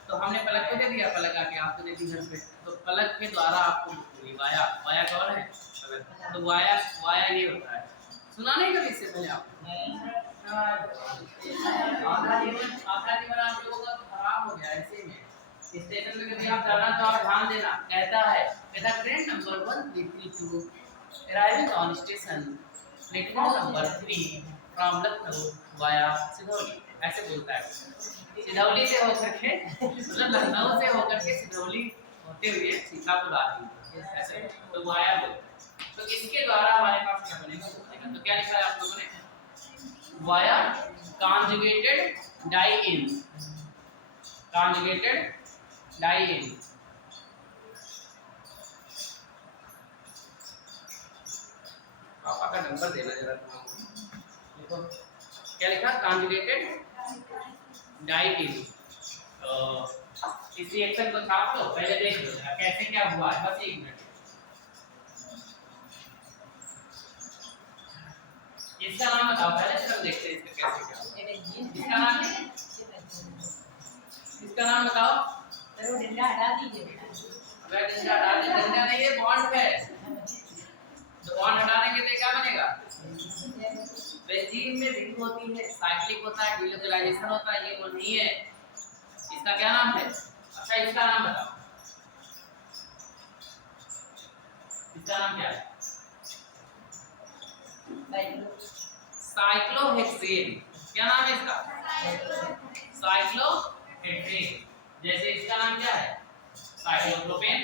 तो हमने पलक को दे दिया, पलक आके आपको दे दी घर पे, तो पलक के द्वारा आपको वाया, वाया कौन है? पलक। तो वाया, वाया ये होता है। सुना नहीं कभी इससे पहले आप? आधा जीवन आप लोगों का खराब हो गया ऐसे में। स्टेशन पे कभी आप जाना तो आप ध्यान देना, कहता है train number 1332 arriving on station platform number 3 from Lucknow via Sidhauli, ऐसे बोलता है। सिधौली से होकर के मतलब लखनऊ से होकर के सिधौली होते हुए सीतापुर आती है, ऐसे तो वाया बोलते हैं। तो इसके द्वारा हमारे पास क्या बनेगा? तो क्या लिखा है आप लोगों ने? वाया कॉन्जुगेटेड डाई इन, कॉन्जुगेटेड डाई इन। पापा का नंबर देना जरा, देखो क्या लिखा? कॉन्जुगेटेड डाई इन। तो इस रिएक्शन को छाप लो, पहले देख लो कैसे क्या हुआ है, बस 1 मिनट। इसका नाम बताओ पहले, फिर हम देखते हैं इसका कैसे क्या हुआ। इसका नाम है, इसका नाम बताओ। तो डंडा हटा दीजिए। अबे डंडा हटा दे, डंडा नहीं है, बॉन्ड है। तो बॉन्ड हटा देंगे तो क्या बनेगा? बेंजीन में रिंग होती है, साइक्लिक होता है, डिलोकलाइजेशन होता है, ये वो नहीं है। इसका क्या नाम है? अच्छा इसका नाम बताओ, इसका नाम क्या है? साइक्लोहेक्सेन। क्या नाम है इसका? साइक्लोहेक्सेन। जैसे इसका नाम क्या है? साइक्लोप्रोपेन,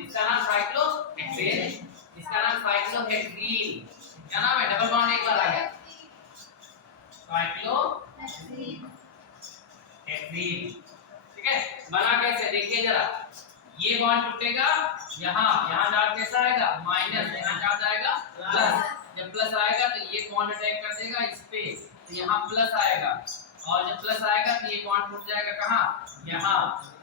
इसका नाम साइक्लोहेक्सेन, इसका नाम साइक्लोहेक्सीन। क्या नाम है? डबल बॉन्ड एक बार आ गया, साइक्लोहेक्सीन। ठीक है, बना कैसे देखिए जरा। ये बॉन्ड टूटेगा, यहाँ चार्ज कैसा आएगा? माइनस, यहाँ चार्ज आएगा प्लस। जब प्लस आएगा तो ये बॉन्ड अटैक कर देगा इस पे, तो यहाँ प्लस आएगा, और जब प्लस आएगा तो ये बॉन्ड टूट जाएगा कहाँ? यहाँ।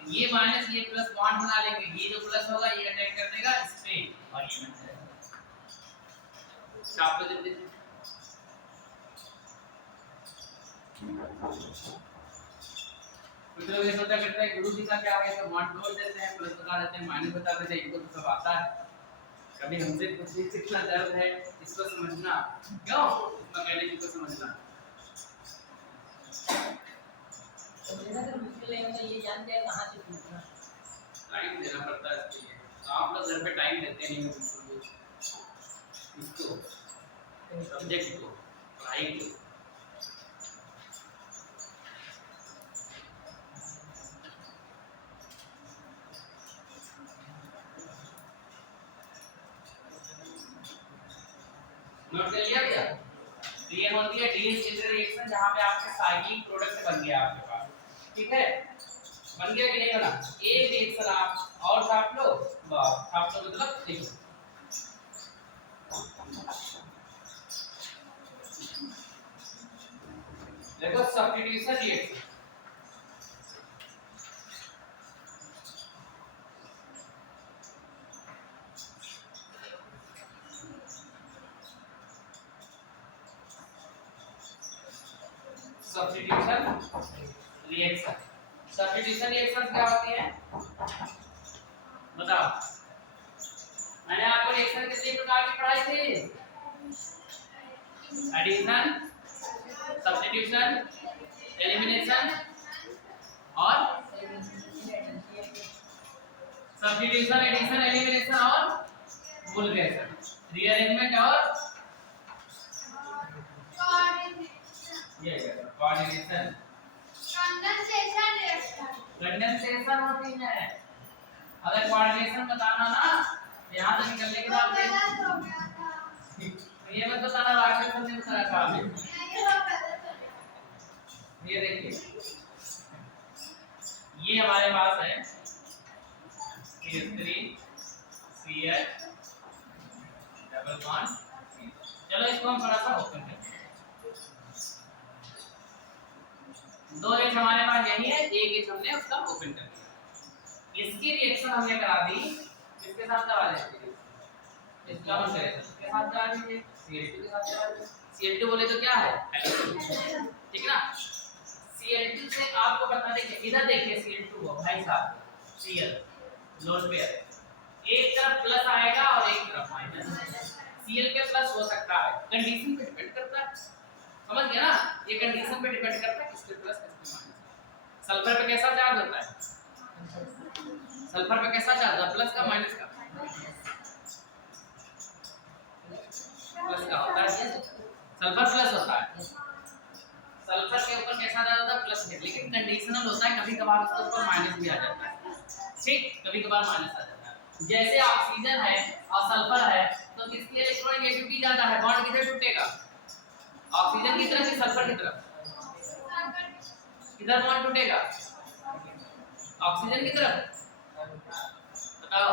ये माइनस ये प्लस बॉन्ड बना लेंगे, ये जो प्लस होगा ये अटैक कर देगा इस पे, और ये बन जाएगा। आप लोग देखिए, कुछ लोग ये सोचा करते हैं गुरु जी का क्या है, तो बॉन्ड तोड़ देते हैं, प्लस बता देते हैं, माइनस बता देते हैं, इनको तो सब आता है। कभी हमसे कुछ भी सीखना दर्द है, इसको समझना, क्यों मैकेनिज्म को समझना। तो मेरा तो मुश्किल है, मतलब ये जानते हैं कहाँ से पूछना, टाइम देना पड़ता है इसके लिए। तो आप लोग घर पे टाइम देते नहीं हो इसको, सब्जेक्ट को, पढ़ाई को। नोट कर लिया भैया? तो ये होती है डी रिएक्शन, जहां पे आपके साइक्लिक प्रोडक्ट बन गया आपके पास, ठीक है? बन गया कि नहीं बना? एक रिएक्शन आप और छाप लो, बस छाप लो मतलब देखो। देखो substitution reaction, substitution reaction. Substitution reaction क्या होती है बताओ? मैंने आपको रिएक्शन कितने प्रकार की पढ़ाई थी? एडिशन, सब्स्टिट्यूशन, एलिमिनेशन और सब्स्टिट्यूशन, एडिशन, एलिमिनेशन और वुल्गेशन, रीअरेंजमेंट और कोऑर्डिनेशन। कंडेंसेशन होती है। अगर कोऑर्डिनेशन बताना ना यहाँ से निकलने के बाद ये मत बताना राकेश ने बताया काम है। ये देखिए, ये हमारे पास है CH3 CH डबल बॉन्ड। चलो इसको हम थोड़ा सा ओपन करते हैं। दो एच हमारे पास यही है, एक एच हमने उसका ओपन कर दिया। इसकी रिएक्शन हमने करा दी, इसके साथ करा देंगे, इसका हम करें इसके साथ करा दीजिए, Cl2 के साथ करा दीजिए। Cl2 बोले तो क्या है? ठीक है ना? Cl2 से आपको बता दें कि इधर देखिए Cl2 हो भाई साहब, Cl लोन पेयर एक तरफ प्लस आएगा और एक तरफ माइनस। Cl पे प्लस हो सकता है, कंडीशन पे डिपेंड करता है, समझ गया ना, ये कंडीशन पे डिपेंड करता है किसके प्लस किसके माइनस। सल्फर पे कैसा चार्ज होता है, सल्फर पे कैसा चार्ज है, प्लस का माइनस का, प्लस का होता है, सल्फर प्लस होता है, सल्फर के ऊपर कैसा चार्ज होता है, प्लस के, लेकिन कंडीशनल होता है, कभी कभार उसके ऊपर माइनस भी आ जाता है, ठीक, कभी कभार माइनस आ जाता है। जैसे ऑक्सीजन है और सल्फर है तो किसकी इलेक्ट्रोनेगेटिविटी ज्यादा है, बॉन्ड किधर टूटेगा, ऑक्सीजन की तरफ या सल्फर की तरफ, किधर बॉन्ड टूटेगा, ऑक्सीजन की तरफ, बताओ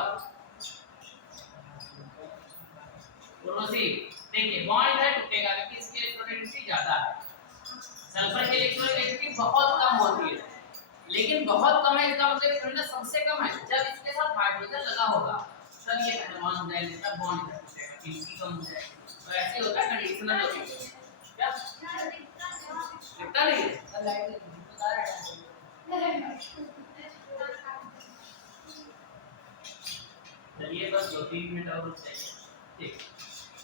उर्वशी। देखिए बॉन्ड इधर टूटेगा क्योंकि इसकी इलेक्ट्रोनेगेटिविटी ज्यादा है, सल्फर की इलेक्ट्रोनेगेटिविटी बहुत कम होती है, लेकिन बहुत कम है इसका मतलब इलेक्ट्रॉन सबसे कम है, जब इसके साथ हाइड्रोजन लगा होगा तब ये एटम हो जाएगा, तब बॉन्ड इधर टूटेगा, किसी कम हो जाएगा, तो ऐसे होता है कंडीशनल होती है, क्या दिखता नहीं चलिए बस 2-3 मिनट और रुक जाइए, ठीक,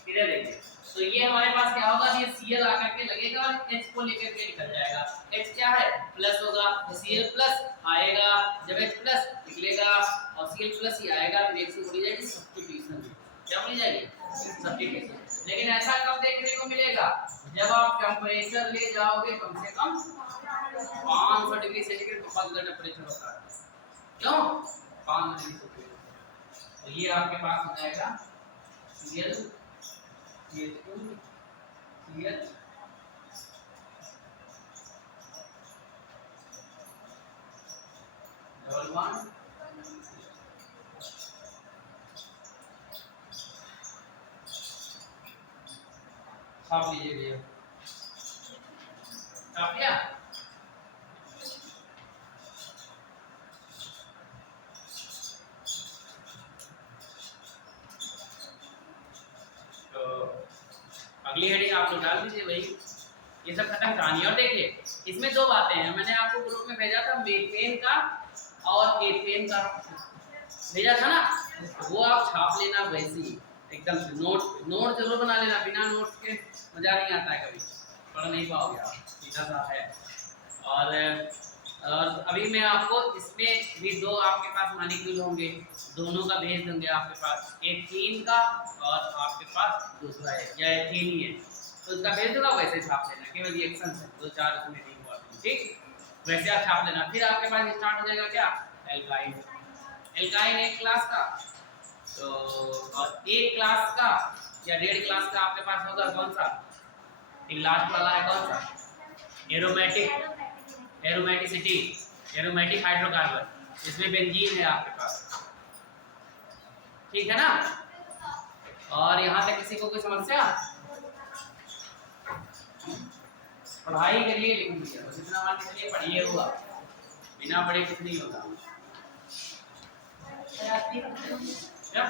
इधर देखिए, तो ये हमारे पास क्या होगा, ये Cl आकर के लगेगा और H को लेकर के निकल जाएगा, H क्या है, प्लस होगा, तो Cl प्लस आएगा, जब H प्लस निकलेगा और Cl प्लस ही आएगा, तो रिएक्शन हो जाएगी सब्स्टिट्यूशन, क्या हो जाएगी, सब्स्टिट्यूशन। लेकिन ऐसा कब देखने को मिलेगा, जब आप टेम्परेचर ले जाओगे कम से कम 500 डिग्री सेंटीग्रेड, बहुत ज्यादा टेम्परेचर होता है, क्यों 500 डिग्री सेंटीग्रेड, तो ये आपके पास हो जाएगा Cl H2 Cl double bond छाप लीजिए भैया, छाप लिया, अगली हेडिंग आप लोग डाल दीजिए भाई, ये सब खत्म कहानी। और देखिए इसमें दो बातें हैं, मैंने आपको ग्रुप में भेजा था, मीथेन का और एथेन का भेजा था ना, वो आप छाप लेना वैसे ही एकदम से, नोट जरूर बना लेना, बिना नोट्स के मजा नहीं आता है, कभी पढ़ नहीं पाओगे आप, सीधा सा है। और अभी मैं आपको इसमें भी दो आपके पास मॉलिक्यूल होंगे, दोनों का भेज दूंगे आपके पास, एथीन का और आपके पास दूसरा है या एथीन ही है, तो उसका भेज दूंगा, वैसे छाप लेना, केवल रिएक्शन है 2-4 उसमें इंपॉर्टेंट, ठीक, वैसे आप छाप लेना। फिर आपके पास स्टार्ट हो जाएगा क्या, एल्काइन, एल्काइन एक क्लास का, तो और एक क्लास का या रेड क्लास का आपके पास होगा कौन सा, लास्ट वाला है कौन सा, एरोमेटिक, एरोमेटिसिटी, एरोमेटिक हाइड्रोकार्बन, इसमें बेंजीन है आपके पास, ठीक है ना। और यहाँ तक किसी को कोई समस्या, पढ़ाई करिए, लेकिन बस इतना मान के चलिए पढ़िए हुआ, बिना पढ़े कुछ नहीं होगा, क्या